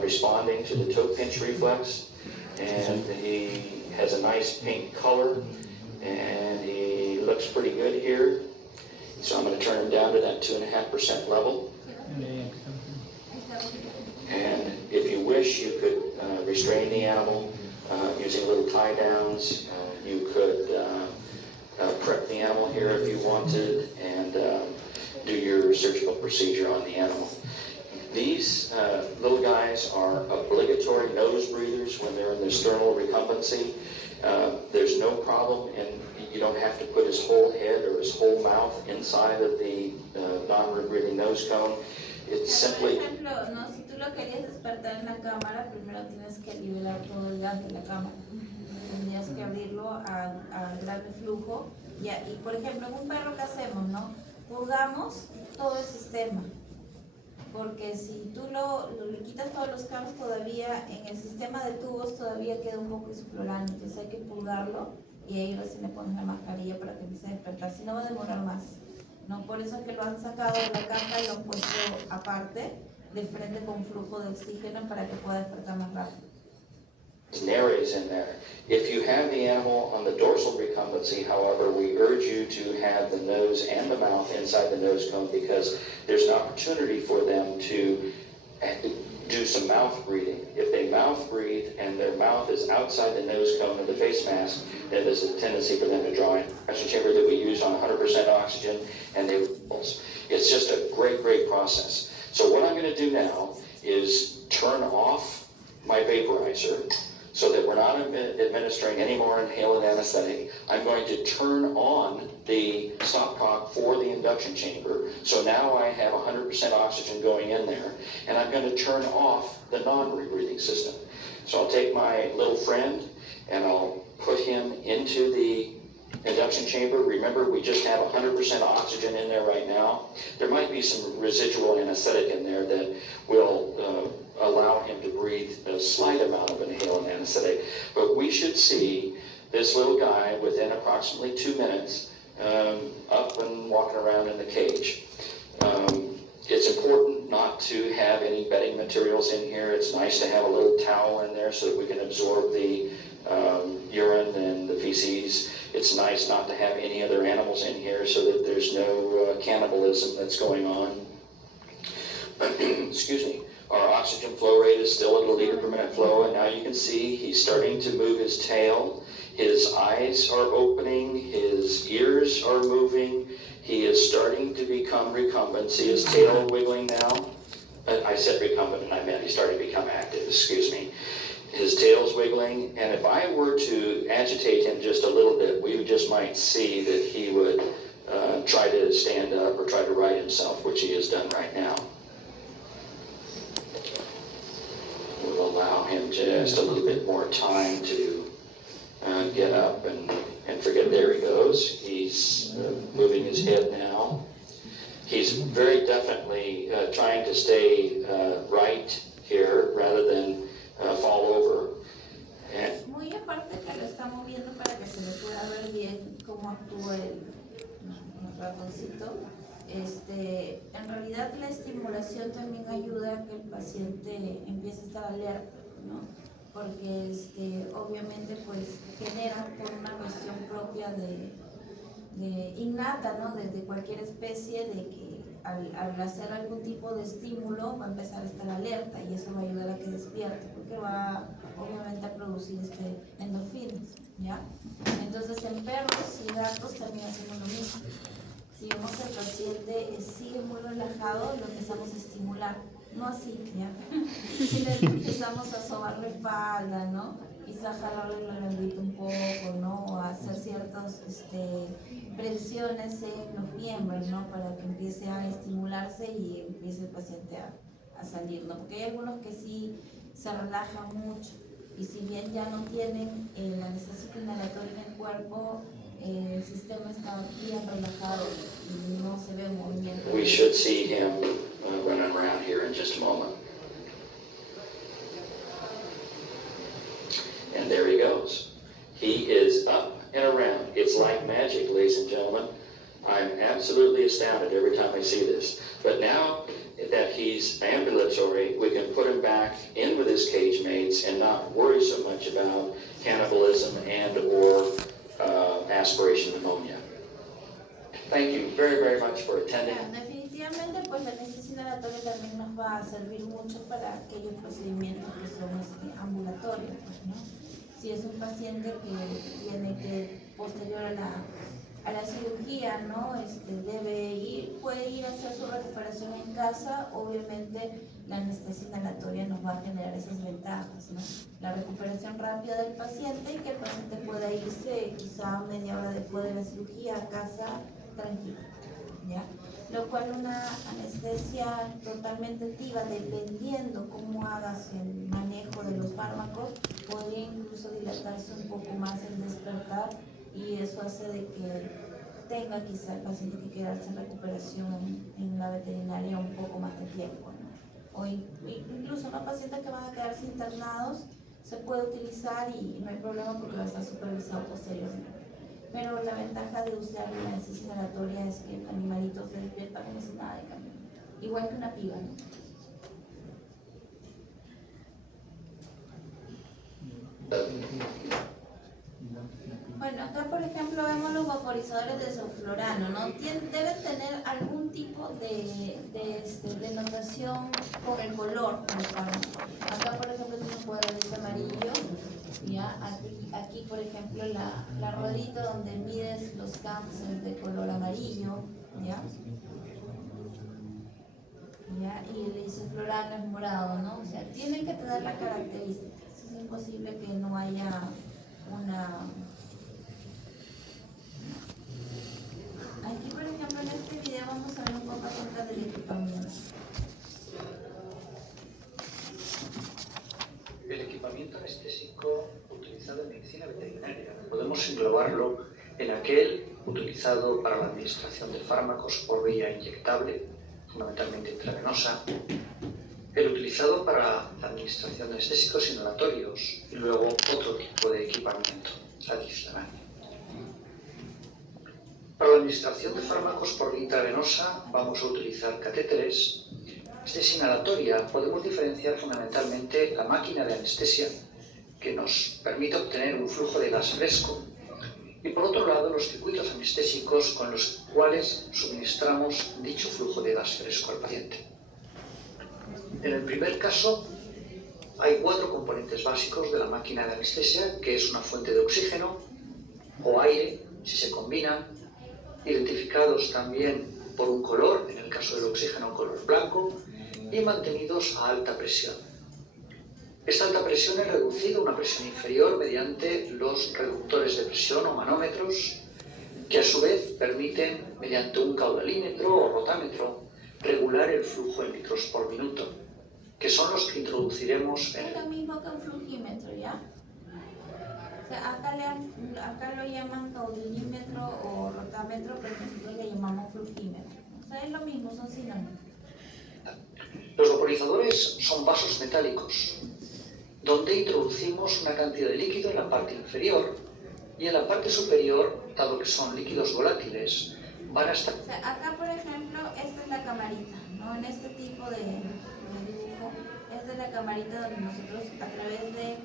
responding to the toe pinch reflex. And he has a nice pink color and he looks pretty good here. So I'm going to turn him down to that 2.5% level. And if you wish, you could restrain the animal using little tie downs. You could prep the animal here if you wanted and do your surgical procedure on the animal. These little guys are obligatory nose breathers when they're in their sternal recumbency. There's no problem, and you don't have to put his whole head or his whole mouth inside of the non-rebreathing nose cone. It's simply... Por ejemplo, ¿no? Si tú lo querías despertar en la cámara, primero tienes que liberar todo el gas de la cámara. Tendrías que abrirlo a gran flujo. Y por ejemplo, en un perro, ¿qué hacemos, no? Purgamos todo el sistema. porque si tú le quitas todos los cabos todavía, en el sistema de tubos todavía queda un poco isoflurano, entonces hay que purgarlo y ahí recién le pones la mascarilla para que empiece a despertar, si no va a demorar más, ¿no? Por eso es que lo han sacado de la caja y lo han puesto aparte, de frente con flujo de oxígeno para que pueda despertar más rápido. Nares in there. If you have the animal on the dorsal recumbency, however, we urge you to have the nose and the mouth inside the nose cone because there's an opportunity for them to do some mouth breathing. If they mouth breathe and their mouth is outside the nose cone of the face mask, then there's a tendency for them to draw in. Pressure chamber that we use on 100% oxygen, and they pulse. It's just a great, great process. So what I'm going to do now is turn off my vaporizer, so that we're not administering any more inhaled anesthetic. I'm going to turn on the stopcock for the induction chamber. So now I have 100% oxygen going in there, and I'm going to turn off the non-rebreathing system. So I'll take my little friend and I'll put him into the induction chamber. Remember, we just have 100% oxygen in there right now. There might be some residual anesthetic in there that will allow him to breathe a slight amount of inhaled anesthetic. But we should see this little guy within approximately 2 minutes up and walking around in the cage. It's important not to have any bedding materials in here. It's nice to have a little towel in there so that we can absorb the urine and the feces. It's nice not to have any other animals in here so that there's no cannibalism that's going on. Excuse me. Our oxygen flow rate is still at a liter per minute flow, and now you can see he's starting to move his tail. His eyes are opening, his ears are moving. He is starting to become recumbent. See his tail wiggling now? I said recumbent and I meant he's starting to become active, excuse me. His tail's wiggling, and if I were to agitate him just a little bit, we just might see that he would try to stand up or try to right himself, which he has done right now. We'll allow him just a little bit more time to get up and forget. There he goes. He's moving his head now. He's very definitely trying to stay right here rather than fall over. Muy aparte que lo está moviendo para que se le pueda ver bien cómo actúa el ratoncito. En realidad la estimulación también ayuda a que el paciente empiece a estar alerta, ¿no? Porque obviamente pues genera por una cuestión propia de innata, ¿no? De cualquier especie, de que al hacer algún tipo de estímulo va a empezar a estar alerta y eso va a ayudar a que despierte porque va obviamente a producir endorfinas, ¿ya? Entonces en perros y gatos también hacemos lo mismo. Si vemos que el paciente sigue muy relajado, lo empezamos a estimular, no así, ¿ya? Si le empezamos a sobar la espalda, ¿no? Quizá jalarle la lengüita un poco, ¿no? O hacer ciertas presiones en los miembros, ¿no? Para que empiece a estimularse y empiece el paciente a salir, ¿no? Porque hay algunos que sí se relajan mucho y si bien ya no tienen el anestésico inhalatorio en el cuerpo, el sistema está bien relajado y no se ve movimiento. We should see him running around here in just a moment. And there he goes. He is up and around. It's like magic, ladies and gentlemen. I'm absolutely astounded every time I see this. But now that he's ambulatory, we can put him back in with his cage mates and not worry so much about cannibalism and or aspiration pneumonia. Thank you very, very much for attending. Definitivamente, pues la anestesia inhalatoria también nos va a servir mucho para aquellos procedimientos que son ambulatorios, pues, ¿no? Si es un paciente que tiene que, posterior a la cirugía, ¿no? Puede ir a hacer su recuperación en casa, obviamente la anestesia inhalatoria nos va a generar esas ventajas, ¿no? La recuperación rápida del paciente y que el paciente pueda irse quizá media hora después de la cirugía a casa tranquilo, ¿ya? Lo cual una anestesia totalmente activa, dependiendo cómo hagas el manejo de los fármacos, podría incluso dilatarse un poco más el despertar y eso hace de que tenga quizá el paciente que quedarse en recuperación en la veterinaria un poco más de tiempo, ¿no? O incluso los pacientes que van a quedarse internados se puede utilizar y no hay problema porque va a estar supervisado posteriormente. Pero la ventaja de usar la anestesia inhalatoria es que el animalito se despierta como si nada de cambio, igual que una piba, ¿no? Bueno, acá por ejemplo vemos los vaporizadores de sulfurano, ¿no? Deben tener algún tipo de notación por el color del fármaco. Acá por ejemplo tiene un cuadradito amarillo, ¿ya? Aquí por ejemplo la ruedita donde mides los campos es de color amarillo, ¿ya? ¿Ya? Y el isoflurano es morado, ¿no? O sea, tienen que tener la característica. Es imposible que no haya una... Aquí, por ejemplo, en este video vamos a ver un poco acerca del equipamiento. El equipamiento anestésico utilizado en medicina veterinaria podemos englobarlo en aquel utilizado para la administración de fármacos por vía inyectable, fundamentalmente intravenosa, el utilizado para la administración de anestésicos inhalatorios y luego otro tipo de equipamiento adicional. Para la administración de fármacos por vía intravenosa vamos a utilizar catéteres. Anestesia inhalatoria podemos diferenciar fundamentalmente la máquina de anestesia que nos permite obtener un flujo de gas fresco y por otro lado los circuitos anestésicos con los cuales suministramos dicho flujo de gas fresco al paciente. En el primer caso hay 4 componentes básicos de la máquina de anestesia, que es una fuente de oxígeno o aire, si se combinan, identificados también por un color, en el caso del oxígeno color blanco, y mantenidos a alta presión. Esta alta presión es reducida a una presión inferior mediante los reductores de presión o manómetros, que a su vez permiten, mediante un caudalímetro o rotámetro, regular el flujo en litros por minuto, que son los que introduciremos en Es lo mismo que un flujímetro, ¿ya? O sea, acá lo llaman caudalímetro o rotámetro, pero nosotros le llamamos flujímetro. O sea, es lo mismo, son sinónimos. Los vaporizadores son vasos metálicos, donde introducimos una cantidad de líquido en la parte inferior y en la parte superior, dado que son líquidos volátiles, van a estar... O sea, acá por ejemplo, esta es la camarita, ¿no? En este tipo de dibujo, esta es la camarita donde nosotros a través de...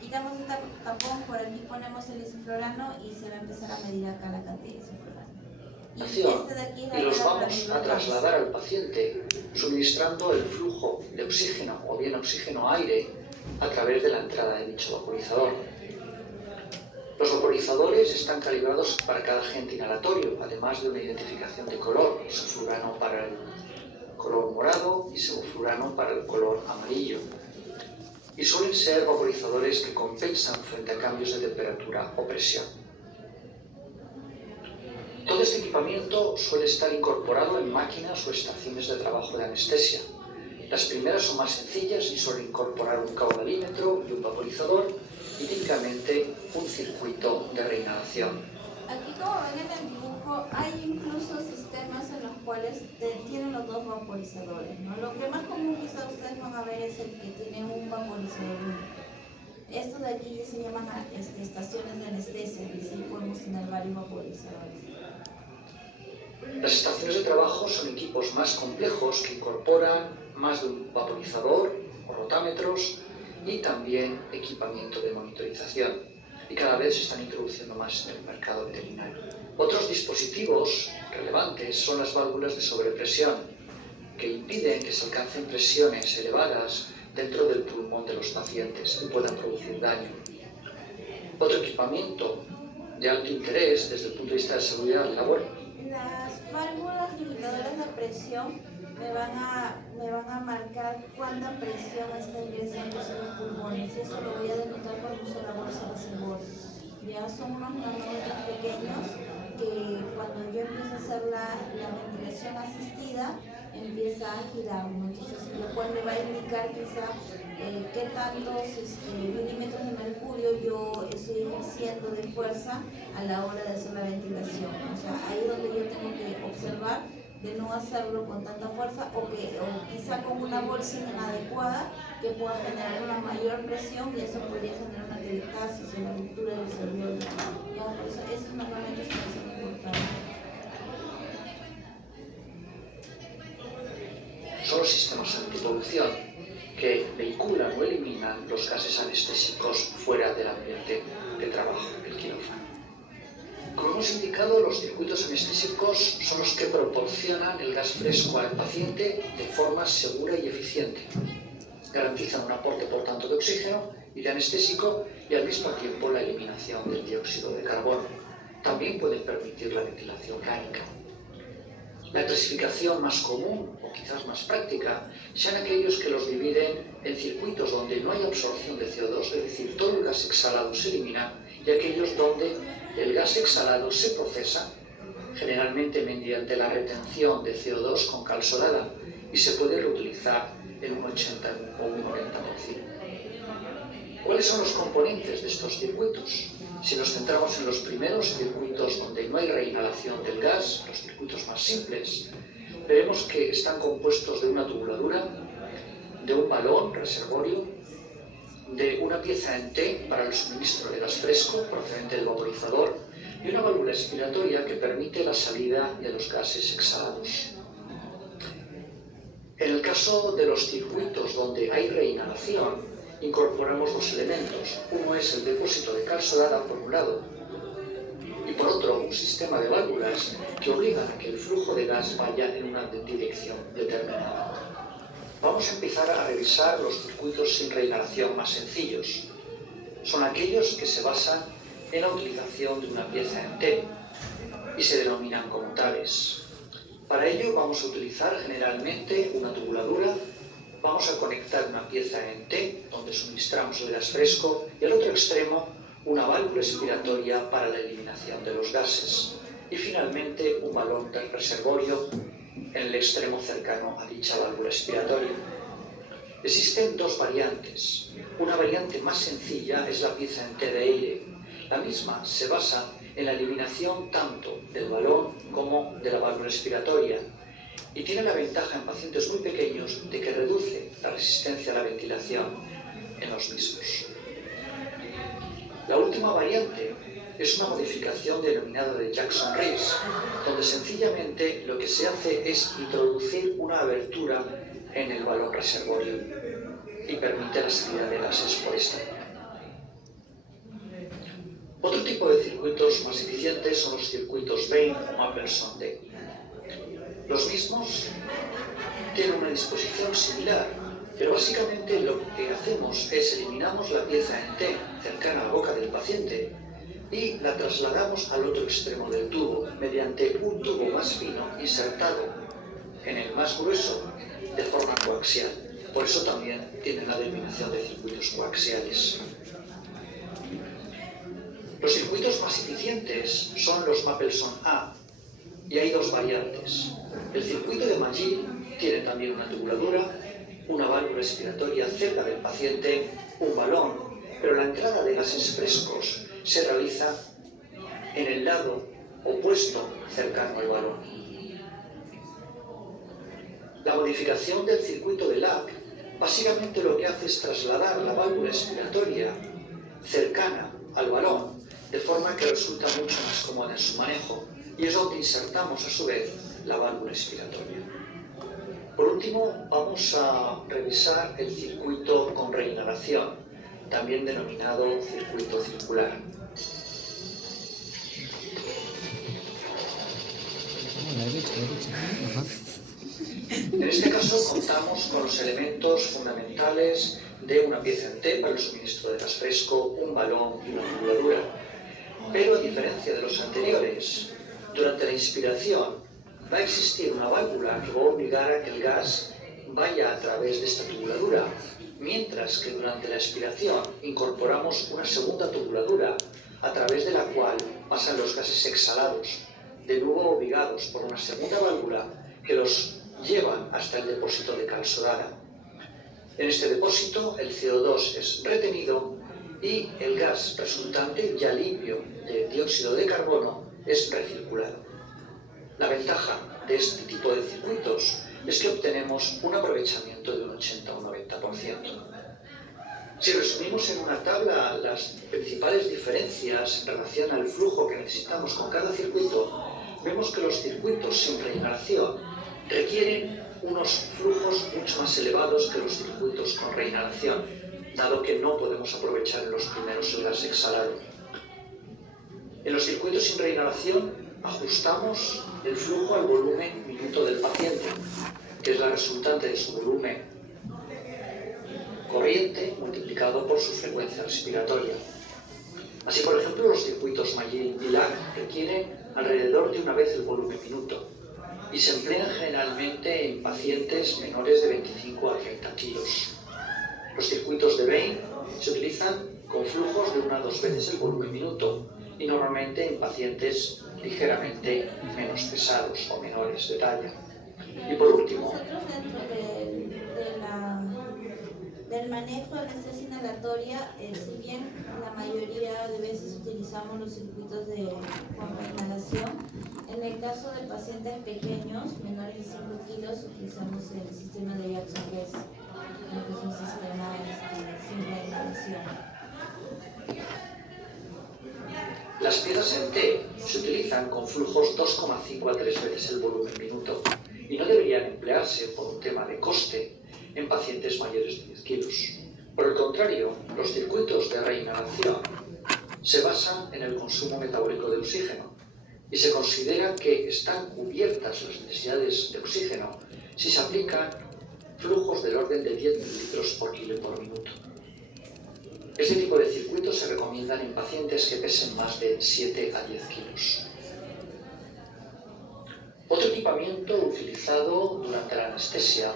quitamos el tapón, por aquí ponemos el isoflurano y se va a empezar a medir acá la cantidad de isoflurano. Y este de aquí es la y los rueda para vamos a medir trasladar al paciente suministrando el flujo de oxígeno o bien oxígeno-aire a través de la entrada de dicho vaporizador. Los vaporizadores están calibrados para cada agente inhalatorio, además de una identificación de color, isoflurano para el color morado y sevoflurano para el color amarillo. Y suelen ser vaporizadores que compensan frente a cambios de temperatura o presión. Todo este equipamiento suele estar incorporado en máquinas o estaciones de trabajo de anestesia. Las primeras son más sencillas y suelen incorporar un caudalímetro y un vaporizador y típicamente un circuito de reinhalación. Aquí, como ven en el dibujo, hay incluso sistemas en los cuales tienen los dos vaporizadores, ¿no? Lo que más común quizá ustedes van a ver es el que tiene un vaporizador único. Estos de aquí se llaman estaciones de anestesia, y sí podemos tener varios vaporizadores. Las estaciones de trabajo son equipos más complejos que incorporan más de un vaporizador o rotámetros y también equipamiento de monitorización. Y cada vez se están introduciendo más en el mercado veterinario. Otros dispositivos relevantes son las válvulas de sobrepresión, que impiden que se alcancen presiones elevadas dentro del pulmón de los pacientes y puedan producir daño. Otro equipamiento de alto interés desde el punto de vista de seguridad laboral. Las válvulas limitadoras de presión me van a marcar cuánta presión está ingresando hacia los pulmones, y eso lo voy a denotar cuando uso la bolsa de Seborg. Ya son unos nanómetros pequeños que cuando yo empiezo a hacer la ventilación asistida, empieza a girar, ¿no? Entonces, lo cual me va a indicar quizá qué tantos milímetros de mercurio yo estoy ejerciendo de fuerza a la hora de hacer la ventilación. O sea, ahí es donde yo tengo que observar de no hacerlo con tanta fuerza o quizá con una bolsa inadecuada que pueda generar una mayor presión y eso podría generar una telestasis o una ruptura del alveolo. Por eso es una situación importante. Son los sistemas antipolución que vehiculan o eliminan los gases anestésicos fuera del ambiente de trabajo, el quirófano. Como hemos indicado, los circuitos anestésicos son los que proporcionan el gas fresco al paciente de forma segura y eficiente. Garantizan un aporte, por tanto, de oxígeno y de anestésico y al mismo tiempo la eliminación del dióxido de carbono. También pueden permitir la ventilación mecánica. La clasificación más común, o quizás más práctica, sean aquellos que los dividen en circuitos donde no hay absorción de CO2, es decir, todo el gas exhalado se elimina, y aquellos donde el gas exhalado se procesa, generalmente mediante la retención de CO2 con cal solada, y se puede reutilizar en un 80 o un 90%. ¿Cuáles son los componentes de estos circuitos? Si nos centramos en los primeros circuitos donde no hay reinhalación del gas, los circuitos más simples, veremos que están compuestos de una tubuladura, de un balón reservorio, de una pieza en T para el suministro de gas fresco procedente del vaporizador y una válvula expiratoria que permite la salida de los gases exhalados. En el caso de los circuitos donde hay reinhalación, incorporamos dos elementos. Uno es el depósito de cal solada por un lado y por otro un sistema de válvulas que obligan a que el flujo de gas vaya en una dirección determinada. Vamos a empezar a revisar los circuitos sin reinhalación más sencillos. Son aquellos que se basan en la utilización de una pieza en T y se denominan como tales. Para ello vamos a utilizar generalmente una tubuladura. Vamos a conectar una pieza en T, donde suministramos el gas fresco, y al otro extremo una válvula expiratoria para la eliminación de los gases. Y finalmente un balón de reservorio en el extremo cercano a dicha válvula expiratoria. Existen dos variantes. Una variante más sencilla es la pieza en T de aire. La misma se basa en la eliminación tanto del balón como de la válvula expiratoria, y tiene la ventaja en pacientes muy pequeños de que reduce la resistencia a la ventilación en los mismos. La última variante es una modificación denominada de Jackson-Rees, donde sencillamente lo que se hace es introducir una abertura en el balón reservorio y permite la salida de gases por esta vía. Otro tipo de circuitos más eficientes son los circuitos Bain o Mapleson-D. Los mismos tienen una disposición similar, pero básicamente lo que hacemos es eliminamos la pieza en T cercana a la boca del paciente y la trasladamos al otro extremo del tubo mediante un tubo más fino insertado en el más grueso de forma coaxial. Por eso también tienen la denominación de circuitos coaxiales. Los circuitos más eficientes son los Mapleson-A y hay dos variantes. El circuito de Maggi tiene también una tubuladura, una válvula respiratoria cerca del paciente, un balón, pero la entrada de gases frescos se realiza en el lado opuesto cercano al balón. La modificación del circuito de LAC básicamente lo que hace es trasladar la válvula expiratoria cercana al balón, de forma que resulta mucho más cómoda en su manejo, y es donde insertamos a su vez la válvula expiratoria. Por último, vamos a revisar el circuito con reinhalación, también denominado circuito circular. En este caso contamos con los elementos fundamentales de una pieza en T para el suministro de gas fresco, un balón y una tubuladura. Pero a diferencia de los anteriores, durante la inspiración va a existir una válvula que va a obligar a que el gas vaya a través de esta tubuladura, mientras que durante la expiración incorporamos una segunda tubuladura a través de la cual pasan los gases exhalados, de nuevo obligados por una segunda válvula que los llevan hasta el depósito de cal sodada. En este depósito el CO2 es retenido y el gas resultante, ya limpio de dióxido de carbono, es recirculado. La ventaja de este tipo de circuitos es que obtenemos un aprovechamiento de un 80 o un 90%. Si resumimos en una tabla las principales diferencias en relación al flujo que necesitamos con cada circuito, vemos que los circuitos sin reinhalación requieren unos flujos mucho más elevados que los circuitos con reinhalación, dado que no podemos aprovechar en los primeros el gas exhalado. En los circuitos sin reinhalación ajustamos el flujo al volumen minuto del paciente, que es la resultante de su volumen corriente multiplicado por su frecuencia respiratoria. Así, por ejemplo, los circuitos Maillard requieren alrededor de una vez el volumen minuto y se emplean generalmente en pacientes menores de 25 a 30 kilos. Los circuitos de Bain se utilizan con flujos de 1 a 2 veces el volumen minuto y normalmente en pacientes ligeramente menos pesados o menores de talla. Y por último, nosotros dentro del manejo de anestesia inhalatoria, si bien la mayoría de veces utilizamos los circuitos con inhalación, en el caso de pacientes pequeños, menores de 5 kilos, utilizamos el sistema de Jackson Guess, que es un sistema sin inhalación. las piezas en T se utilizan con flujos 2,5 a 3 veces el volumen minuto y no deberían emplearse por un tema de coste en pacientes mayores de 10 kilos. Por el contrario, los circuitos de reinhalación se basan en el consumo metabólico de oxígeno y se considera que están cubiertas las necesidades de oxígeno si se aplican flujos del orden de 10 mililitros por kilo por minuto. Este tipo de circuitos se recomiendan en pacientes que pesen más de 7 a 10 kilos. Otro equipamiento utilizado durante la anestesia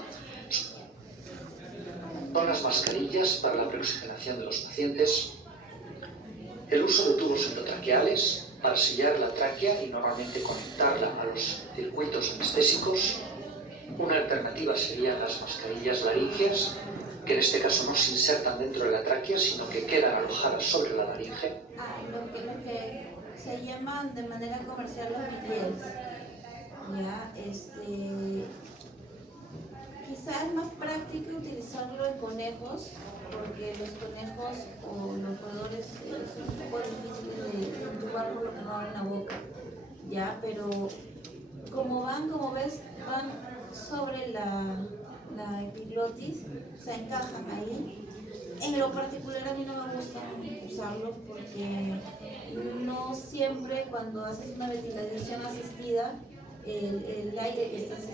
son las mascarillas para la preoxigenación de los pacientes, el uso de tubos endotraqueales para sellar la tráquea y normalmente conectarla a los circuitos anestésicos. Una alternativa serían las mascarillas laríngeas, que en este caso no se insertan dentro de la tráquea, sino que quedan alojadas sobre la laringe. Lo que se llaman de manera comercial los BTLs. Ya, quizás es más práctico utilizarlo en conejos, porque los conejos o los roedores son un poco difíciles de intubar por lo que no abren la boca, ya, pero como ves, van sobre la epiglotis, se encajan ahí. En lo particular a mí no me gusta usarlos porque no siempre cuando haces una ventilación asistida el aire que estás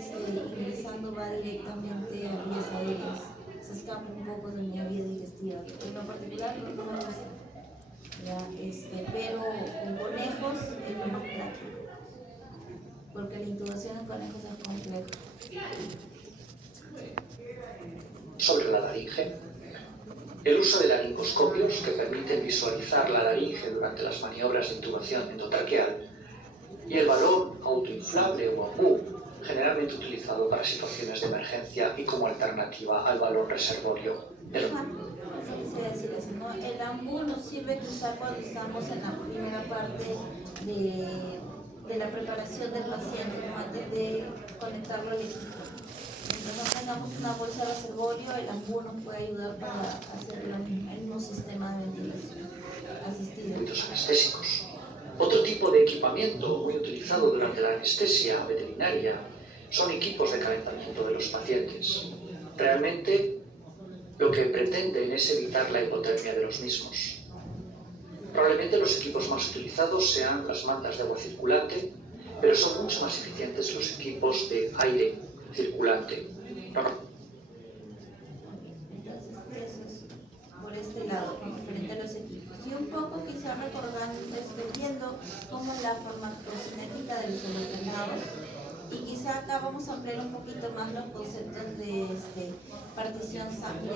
ingresando va directamente a vías aéreas, se escapa un poco de mi vía digestiva. En lo particular no me gusta, ya, pero con conejos es lo más práctico, porque la intubación en conejos es compleja. Sobre la laringe, el uso de laringoscopios que permiten visualizar la laringe durante las maniobras de intubación endotraqueal y el balón autoinflable o ambú, generalmente utilizado para situaciones de emergencia y como alternativa al balón reservorio. El ambú nos sirve que usar cuando estamos en la primera parte de la preparación del paciente, antes de conectarlo al equipo. Mientras tengamos una bolsa de reservorio, el ambú nos puede ayudar para hacer el mismo sistema de ventilación asistida. Circuitos anestésicos. Otro tipo de equipamiento muy utilizado durante la anestesia veterinaria son equipos de calentamiento de los pacientes. Realmente lo que pretenden es evitar la hipotermia de los mismos. Probablemente los equipos más utilizados sean las mantas de agua circulante, pero son mucho más eficientes los equipos de aire circulante. Entonces, eso es por este lado, referente a los equipos. Y un poco quizá recordando, viendo cómo la farmacocinética de los hematogenados, y quizá acá vamos a ampliar un poquito más los conceptos de partición sangre,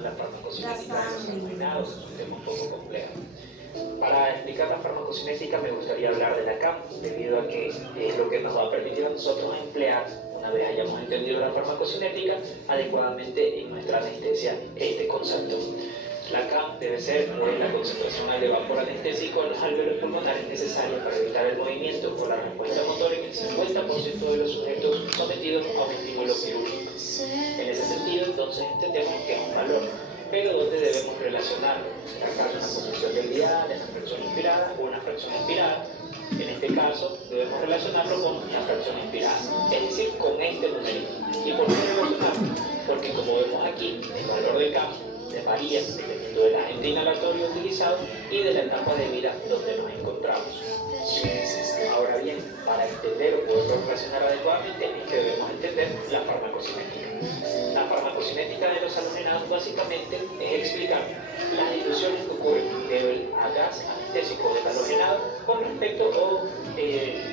La farmacocinética de los sangre. hematogenados es un tema un poco complejo. Para explicar la farmacocinética me gustaría hablar de la CAM, debido a que es lo que nos va a permitir a nosotros emplear una vez hayamos entendido la farmacocinética, adecuadamente en nuestra anestesia este concepto. La CAM debe ser la concentración de vapor anestésico en los alvéolos pulmonares necesaria para evitar el movimiento o la respuesta motora en el 50% de los sujetos sometidos a un estímulo quirúrgico. En ese sentido, entonces, entendemos que es un valor, pero ¿dónde debemos relacionarlo? ¿En el caso una posición del dial, en la fracción inspirada o una fracción expirada? En este caso, debemos relacionarlo con la fracción inspirada, es decir, con este numerito. ¿Y por qué relacionarlo? Porque como vemos aquí, el valor de CAM varía dependiendo del agente inhalatorio utilizado y de la etapa de vida donde nos encontramos. Ahora bien, para entender o poder relacionar adecuadamente es que debemos entender la farmacocinética. La farmacocinética de los halogenados básicamente es explicar las diluciones que ocurren del gas anestésico del halogenado con respecto o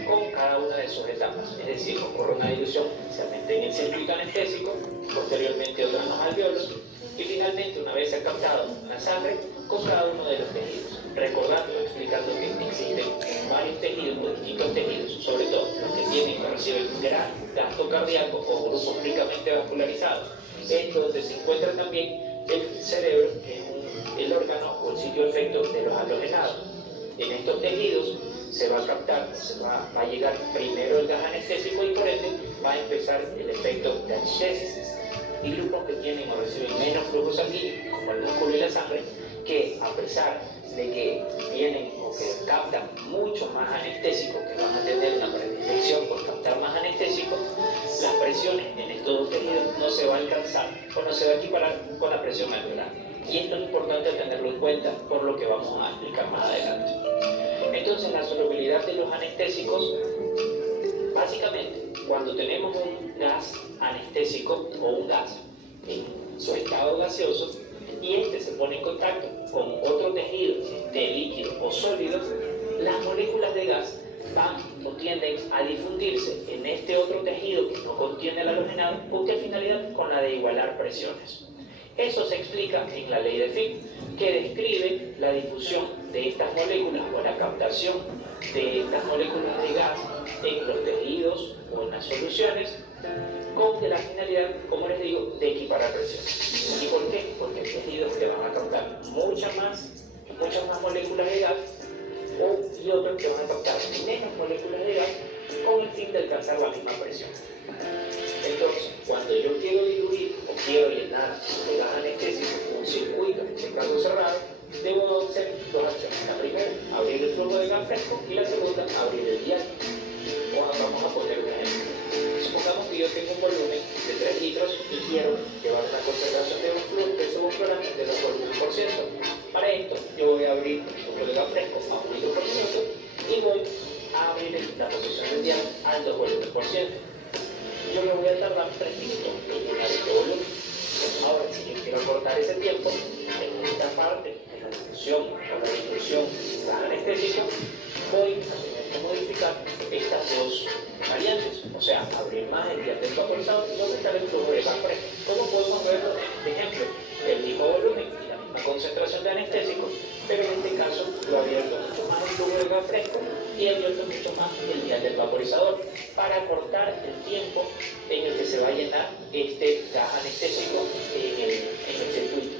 con cada una de sus etapas. Es decir, ocurre una dilución inicialmente en el circuito anestésico, posteriormente otra en los alvéolos, y finalmente, una vez se ha captado la sangre, con cada uno de los tejidos. Recordando, explicando que existen varios tejidos o distintos tejidos, sobre todo los que tienen o reciben gran gasto cardíaco o grupos ricamente vascularizados, en donde se encuentra también el cerebro, que es el órgano o el sitio de efecto de los halogenados. En estos tejidos se va a captar, va a llegar primero el gas anestésico y por ende va a empezar el efecto de anestesia. Y grupos que tienen o reciben menos flujo sanguíneo, como el músculo y la sangre, que a pesar de que tienen o que captan mucho más anestésico, que van a tener una predilección por captar más anestésico, las presiones en estos dos tejidos no se va a alcanzar o no se va a equiparar con la presión alveolar. Y esto es importante tenerlo en cuenta por lo que vamos a explicar más adelante. Entonces, la solubilidad de los anestésicos, básicamente, cuando tenemos un gas anestésico o un gas en su estado gaseoso y este se pone en contacto con otro tejido, líquido o sólido, las moléculas de gas van o tienden a difundirse en este otro tejido que no contiene el halogenado. ¿Con qué finalidad? Con la de igualar presiones. Eso se explica en la ley de Fick, que describe la difusión de estas moléculas o la captación de estas moléculas de gas en los tejidos o en las soluciones con la finalidad, como les digo, de equiparar presiones. ¿Y por qué? Porque hay tejidos que van a captar muchas más moléculas de gas y otros que van a captar menos moléculas de gas con el fin de alcanzar la misma presión. Entonces, cuando yo quiero diluir o quiero llenar de gas anestésico un circuito, en este caso cerrado, debo hacer dos acciones. La primera, abrir el flujo de gas fresco, y la segunda, abrir el dial. Vamos a poner un ejemplo. Supongamos que yo tengo un volumen de 3 litros y quiero llevar una concentración de sevoflurano de 2%. Para esto, yo voy a abrir el flujo de gas fresco a 1 litro por minuto y voy a abrir la posición del dial al 2%. Yo me voy a tardar 3 minutos en llenar este volumen. Ahora, si yo quiero acortar ese tiempo, en esta parte de la difusión o la dilución del gas anestésico, voy a tener que modificar estas dos variantes, o sea, abrir más el dial del vaporizador y aumentar el flujo de gas fresco. ¿Cómo podemos verlo en este ejemplo? El mismo volumen y la misma concentración de anestésico, pero en este caso lo he abierto mucho más el flujo de gas fresco y he abierto mucho más el dial del vaporizador para acortar el tiempo en el que se va a llenar este gas anestésico en el circuito.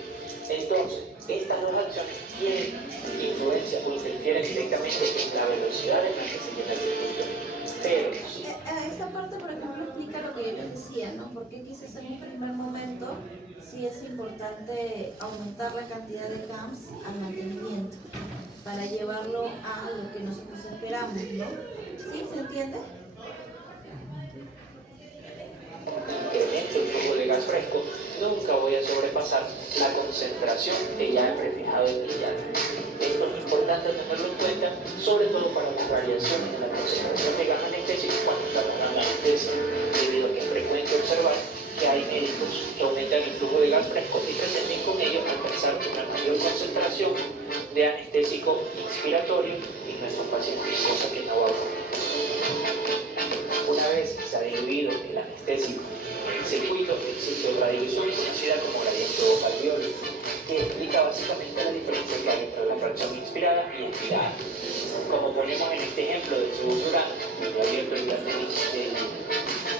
Entonces, estas dos acciones tienen influencia o interfieren directamente en la velocidad en la que se llena el circuito. Pero esta parte, por ejemplo, explica lo que yo les decía, ¿no? Porque quizás en un primer momento sí es importante aumentar la cantidad de CAMs al mantenimiento para llevarlo a lo que nosotros esperamos, ¿no? ¿Sí? ¿Se entiende? Incremento el flujo de gas fresco, nunca voy a sobrepasar la concentración que ya he prefijado en el dial. Esto es importante tenerlo en cuenta, sobre todo para las variaciones de la concentración de gas anestésico cuando estamos dando anestesia, debido a que es frecuente observar que hay médicos que aumentan el flujo de gas fresco y pretenden con ello alcanzar una mayor concentración de anestésico inspiratorio en nuestros pacientes, cosa que no va a ocurrir. Una vez se ha diluido el anestésico en el circuito, existe otra división conocida como gradiente alveolar, que explica básicamente la diferencia que hay entre la fracción inspirada y expirada. Como ponemos en este ejemplo del sevoflurano, donde he abierto el gas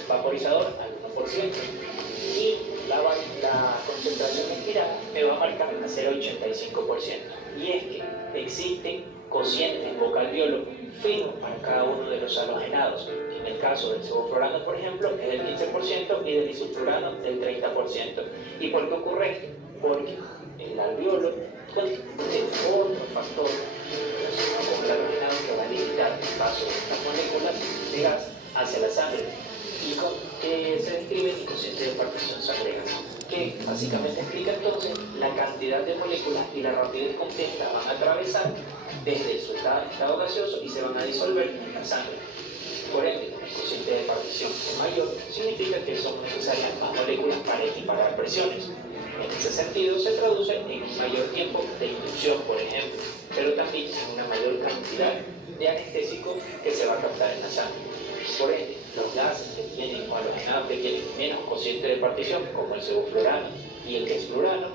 vaporizador al 1% y la concentración expirada me va a marcar a 0,85%. Y es que existen cocientes vocal-biólogo fijos para cada uno de los halogenados. En el caso del sevoflurano, por ejemplo, es del 15% y del isoflurano del 30%. ¿Y por qué ocurre esto? Porque el alveolo contiene otro factor relacionado con el halogenado que va a limitar el paso de estas moléculas de gas hacia la sangre y que se describe en el cociente de partición sangre-gas, que básicamente explica entonces la cantidad de moléculas y la rapidez con que estas van a atravesar desde su estado gaseoso y se van a disolver en la sangre. Por ende, el cociente de partición mayor significa que son necesarias más moléculas para equiparar presiones. En ese sentido, se traduce en un mayor tiempo de inducción, por ejemplo, pero también en una mayor cantidad de anestésico que se va a captar en la sangre. Por ende, los gases que tienen o halogenados que tienen menos cociente de partición, como el sevoflurano y el desflurano,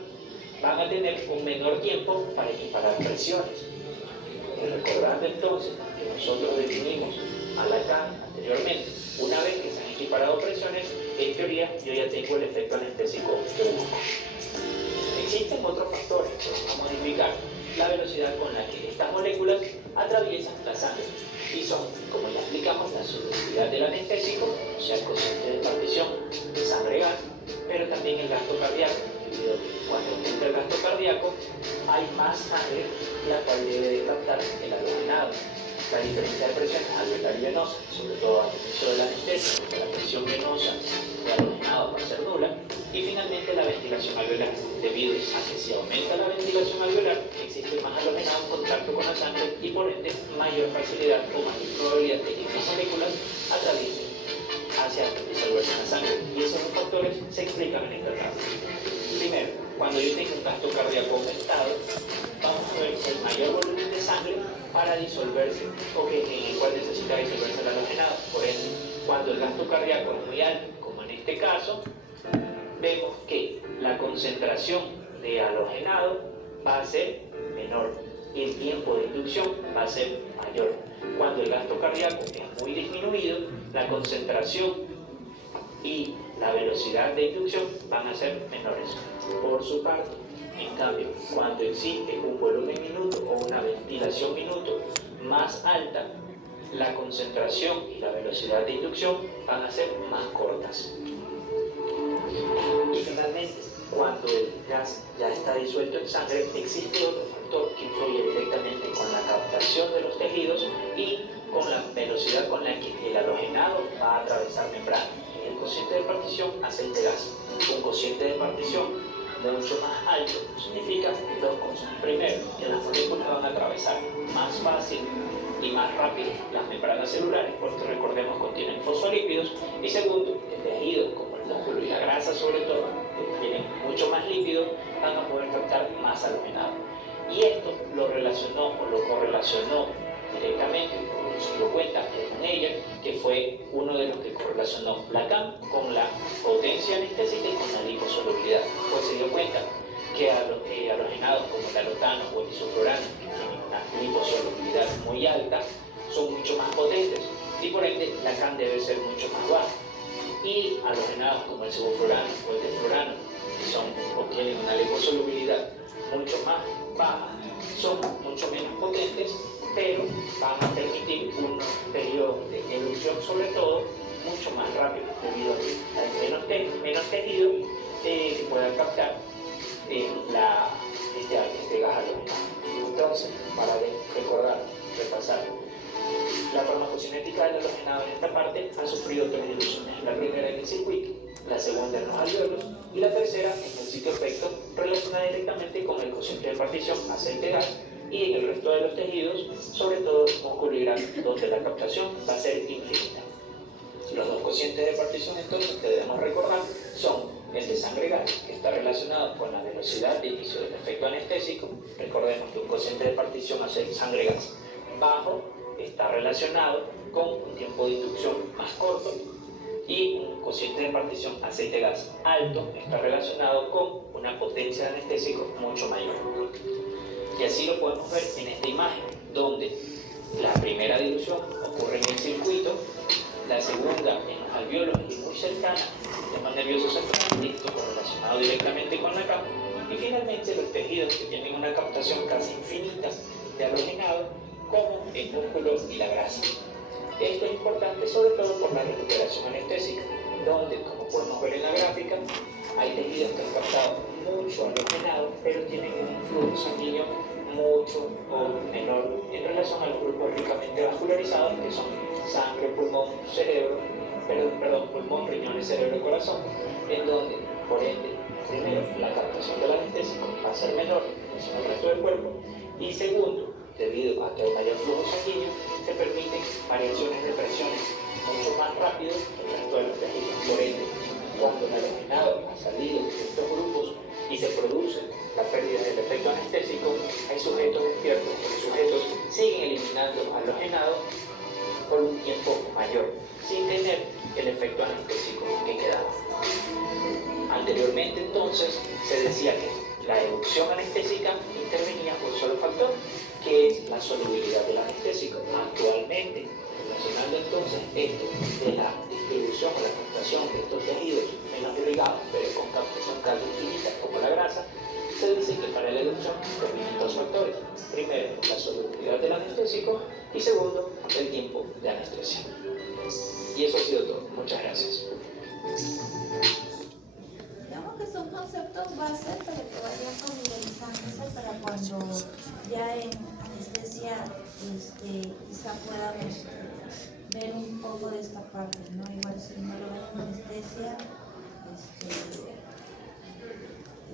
van a tener un menor tiempo para equiparar presiones. Recordando entonces que nosotros definimos a la CAM anteriormente, una vez que se han equiparado presiones, en teoría yo ya tengo el efecto anestésico 1. Existen otros factores que van a modificar la velocidad con la que estas moléculas atraviesan la sangre y son, como ya explicamos, la solubilidad del anestésico, o sea, el cociente de partición de sangre-gas, pero también el gasto cardíaco, debido a que cuando aumenta el gasto cardíaco hay más sangre la cual debe de captar el halogenado. La diferencia de presiones alveolar y venosa, sobre todo al inicio del anestésico, porque la presión venosa de halogenado va a ser nula, y finalmente la ventilación alveolar, debido a que si aumenta la ventilación alveolar, existe más halogenado en contacto con la sangre y por ende mayor facilidad o mayor probabilidad de que estas moléculas atraviesen hacia disolverse en la sangre. Y esos dos factores se explican en esta tabla. Primero, cuando yo tengo un gasto cardíaco aumentado, vamos a ver el mayor volumen de sangre para disolverse, o que en el cual necesita disolverse el halogenado. Por ende, cuando el gasto cardíaco es muy alto, como en este caso, vemos que la concentración de halogenado va a ser menor y el tiempo de inducción va a ser mayor. Cuando el gasto cardíaco es muy disminuido, la concentración y la velocidad de inducción van a ser menores. Por su parte, en cambio, cuando existe un volumen minuto o una ventilación minuto más alta, la concentración y la velocidad de inducción van a ser más cortas. Y finalmente, cuando el gas ya está disuelto en sangre, existe otro factor que influye directamente con la captación de los tejidos y con la velocidad con la que el halogenado va a atravesar membrana. En el cociente de partición, aceite-gas. Un cociente de partición mucho más alto significa dos cosas. Primero, que las moléculas van a atravesar más fácil y más rápido las membranas celulares, porque recordemos contienen fosfolípidos. Y segundo, que tejidos como el músculo y la grasa, sobre todo, que tienen mucho más lípidos, van a poder captar más halogenado. Y esto lo relacionó o lo correlacionó directamente, se lo cuenta con ella, que fue uno de los que correlacionó la CAM con la potencia anestésica y con la liposolubilidad. Pues se dio cuenta que halogenados como el alotano o el isoflurano, que tienen una liposolubilidad muy alta, son mucho más potentes y por ende la CAM debe ser mucho más baja. Y halogenados como el sevoflurano o el desflurano, que obtienen una liposolubilidad mucho más baja, son mucho menos potentes, pero van a permitir un periodo de elusión, sobre todo, mucho más rápido, debido a que hay menos tejido que pueda captar este gas halogenado. Entonces, para recordar, repasar, la farmacocinética del halogenado en esta parte ha sufrido 3 diluciones. La primera en el circuito, la segunda en los alveolos y la tercera en el sitio efecto, relacionada directamente con el cociente de partición aceite-gas y en el resto de los tejidos, sobre todo músculo y grasa, donde la captación va a ser infinita. Los dos cocientes de partición entonces que debemos recordar son el de sangre-gas, que está relacionado con la velocidad de inicio del efecto anestésico. Recordemos que un cociente de partición sangre-gas bajo está relacionado con un tiempo de inducción más corto, y un cociente de partición aceite-gas alto está relacionado con una potencia de anestésico mucho mayor. Y así lo podemos ver en esta imagen, donde la primera dilución ocurre en el circuito, la segunda en los alvéolos y muy cercana al sistema nervioso central, esto correlacionado directamente con la CAP. Y finalmente los tejidos que tienen una captación casi infinita de halogenado, como el músculo y la grasa. Esto es importante sobre todo por la recuperación anestésica, donde, como podemos ver en la gráfica, hay tejidos que han captado mucho halogenado, pero tienen un flujo sanguíneo mucho o menor en relación a los grupos ricamente vascularizados, que son sangre, pulmón, cerebro, pulmón, riñones, cerebro y corazón, en donde, por ende, primero, la captación del anestésico va a ser menor en el resto del cuerpo, y segundo, debido a que hay mayor flujo sanguíneo, se permiten variaciones de presiones mucho más rápido que el resto de los tejidos. Por ende, cuando el halogenado ha salido de estos grupos y se produce la pérdida del efecto anestésico, hay sujetos despiertos, los sujetos siguen eliminando halogenado por un tiempo mayor, sin tener el efecto anestésico que quedaba. Anteriormente, entonces, se decía que la educción anestésica intervenía por un solo factor, que es la solubilidad del anestésico. Actualmente, relacionando entonces esto de la distribución o la captación de estos tejidos menos irrigados, pero con captación casi infinita, como la grasa, se dice que para la educción intervienen dos factores. Primero, la solubilidad del anestésico, y segundo, el tiempo de anestesia. Y eso ha sido todo. Muchas gracias. Digamos que son conceptos base para que vayan familiarizándose para cuando ya en anestesia quizá podamos ver un poco de esta parte, ¿no? Igual si no lo ven en anestesia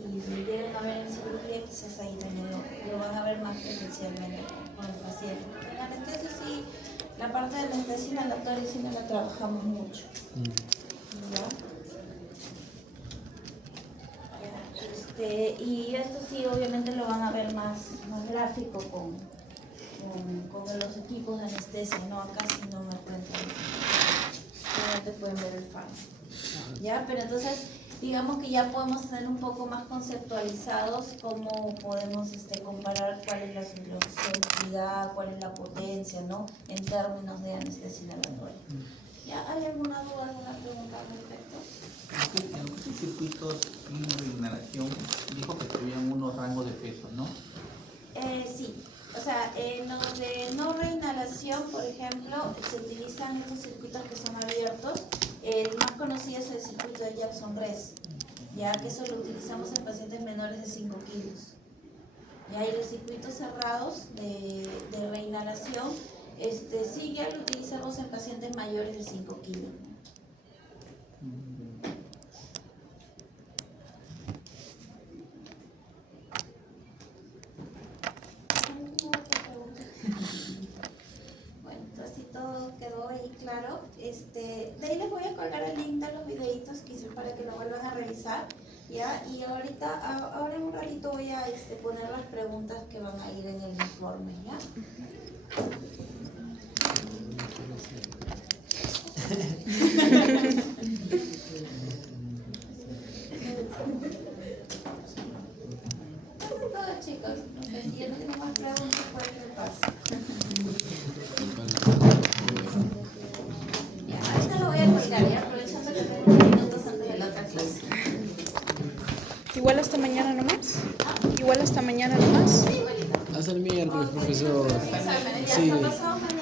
y si llegan a ver en cirugía, quizás ahí también lo van a ver más presencialmente con el paciente. En anestesia sí, la parte de anestesia inhalatoria sí no la trabajamos mucho. ¿Ya? Y esto sí obviamente lo van a ver más gráfico con los equipos de anestesia, ¿no? Acá sí no me cuentan, solamente pueden ver el fármaco, ¿ya? Pero entonces digamos que ya podemos tener un poco más conceptualizados cómo podemos comparar cuál es la solubilidad, cuál es la potencia, ¿no? En términos de anestesia inhalatoria. ¿Ya? ¿Hay alguna duda, alguna pregunta al respecto? En los circuitos de inhalación dijo que tuvieran unos rangos de peso, ¿no? Sí, o sea, en los de no reinhalación, por ejemplo, se utilizan estos circuitos que son abiertos. El más conocido es el circuito de Jackson-Gress, ya que eso lo utilizamos en pacientes menores de 5 kilos. Y hay los circuitos cerrados de reinhalación, sí ya lo utilizamos en pacientes mayores de 5 kilos. Bueno, entonces si todo quedó ahí claro, de ahí les voy a colgar el link de los videitos para que lo vuelvan a revisar, ¿ya? Y ahora en un ratito voy a poner las preguntas que van a ir en el informe, ¿ya? Eso es todo, chicos. Si ya no tengo más preguntas, pues me paso. Ya, ahorita lo voy a colgar, ya, aprovechando que tengo unos minutos antes de la otra clase. Igual hasta mañana nomás. Igual hasta mañana nomás. Sí, igualito. Hasta el miércoles, profesor. Exámenes, ya Sí. está pasado mañana.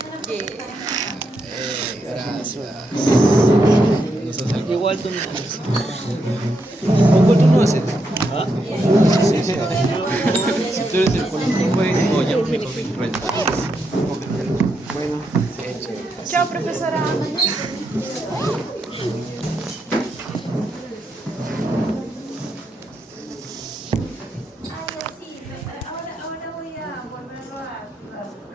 Gracias. Igual tú no haces. ¿Ah? Sí, sí. Tú eres el político y o llamo a mi papi. Bueno, hecho. Chao, profesora.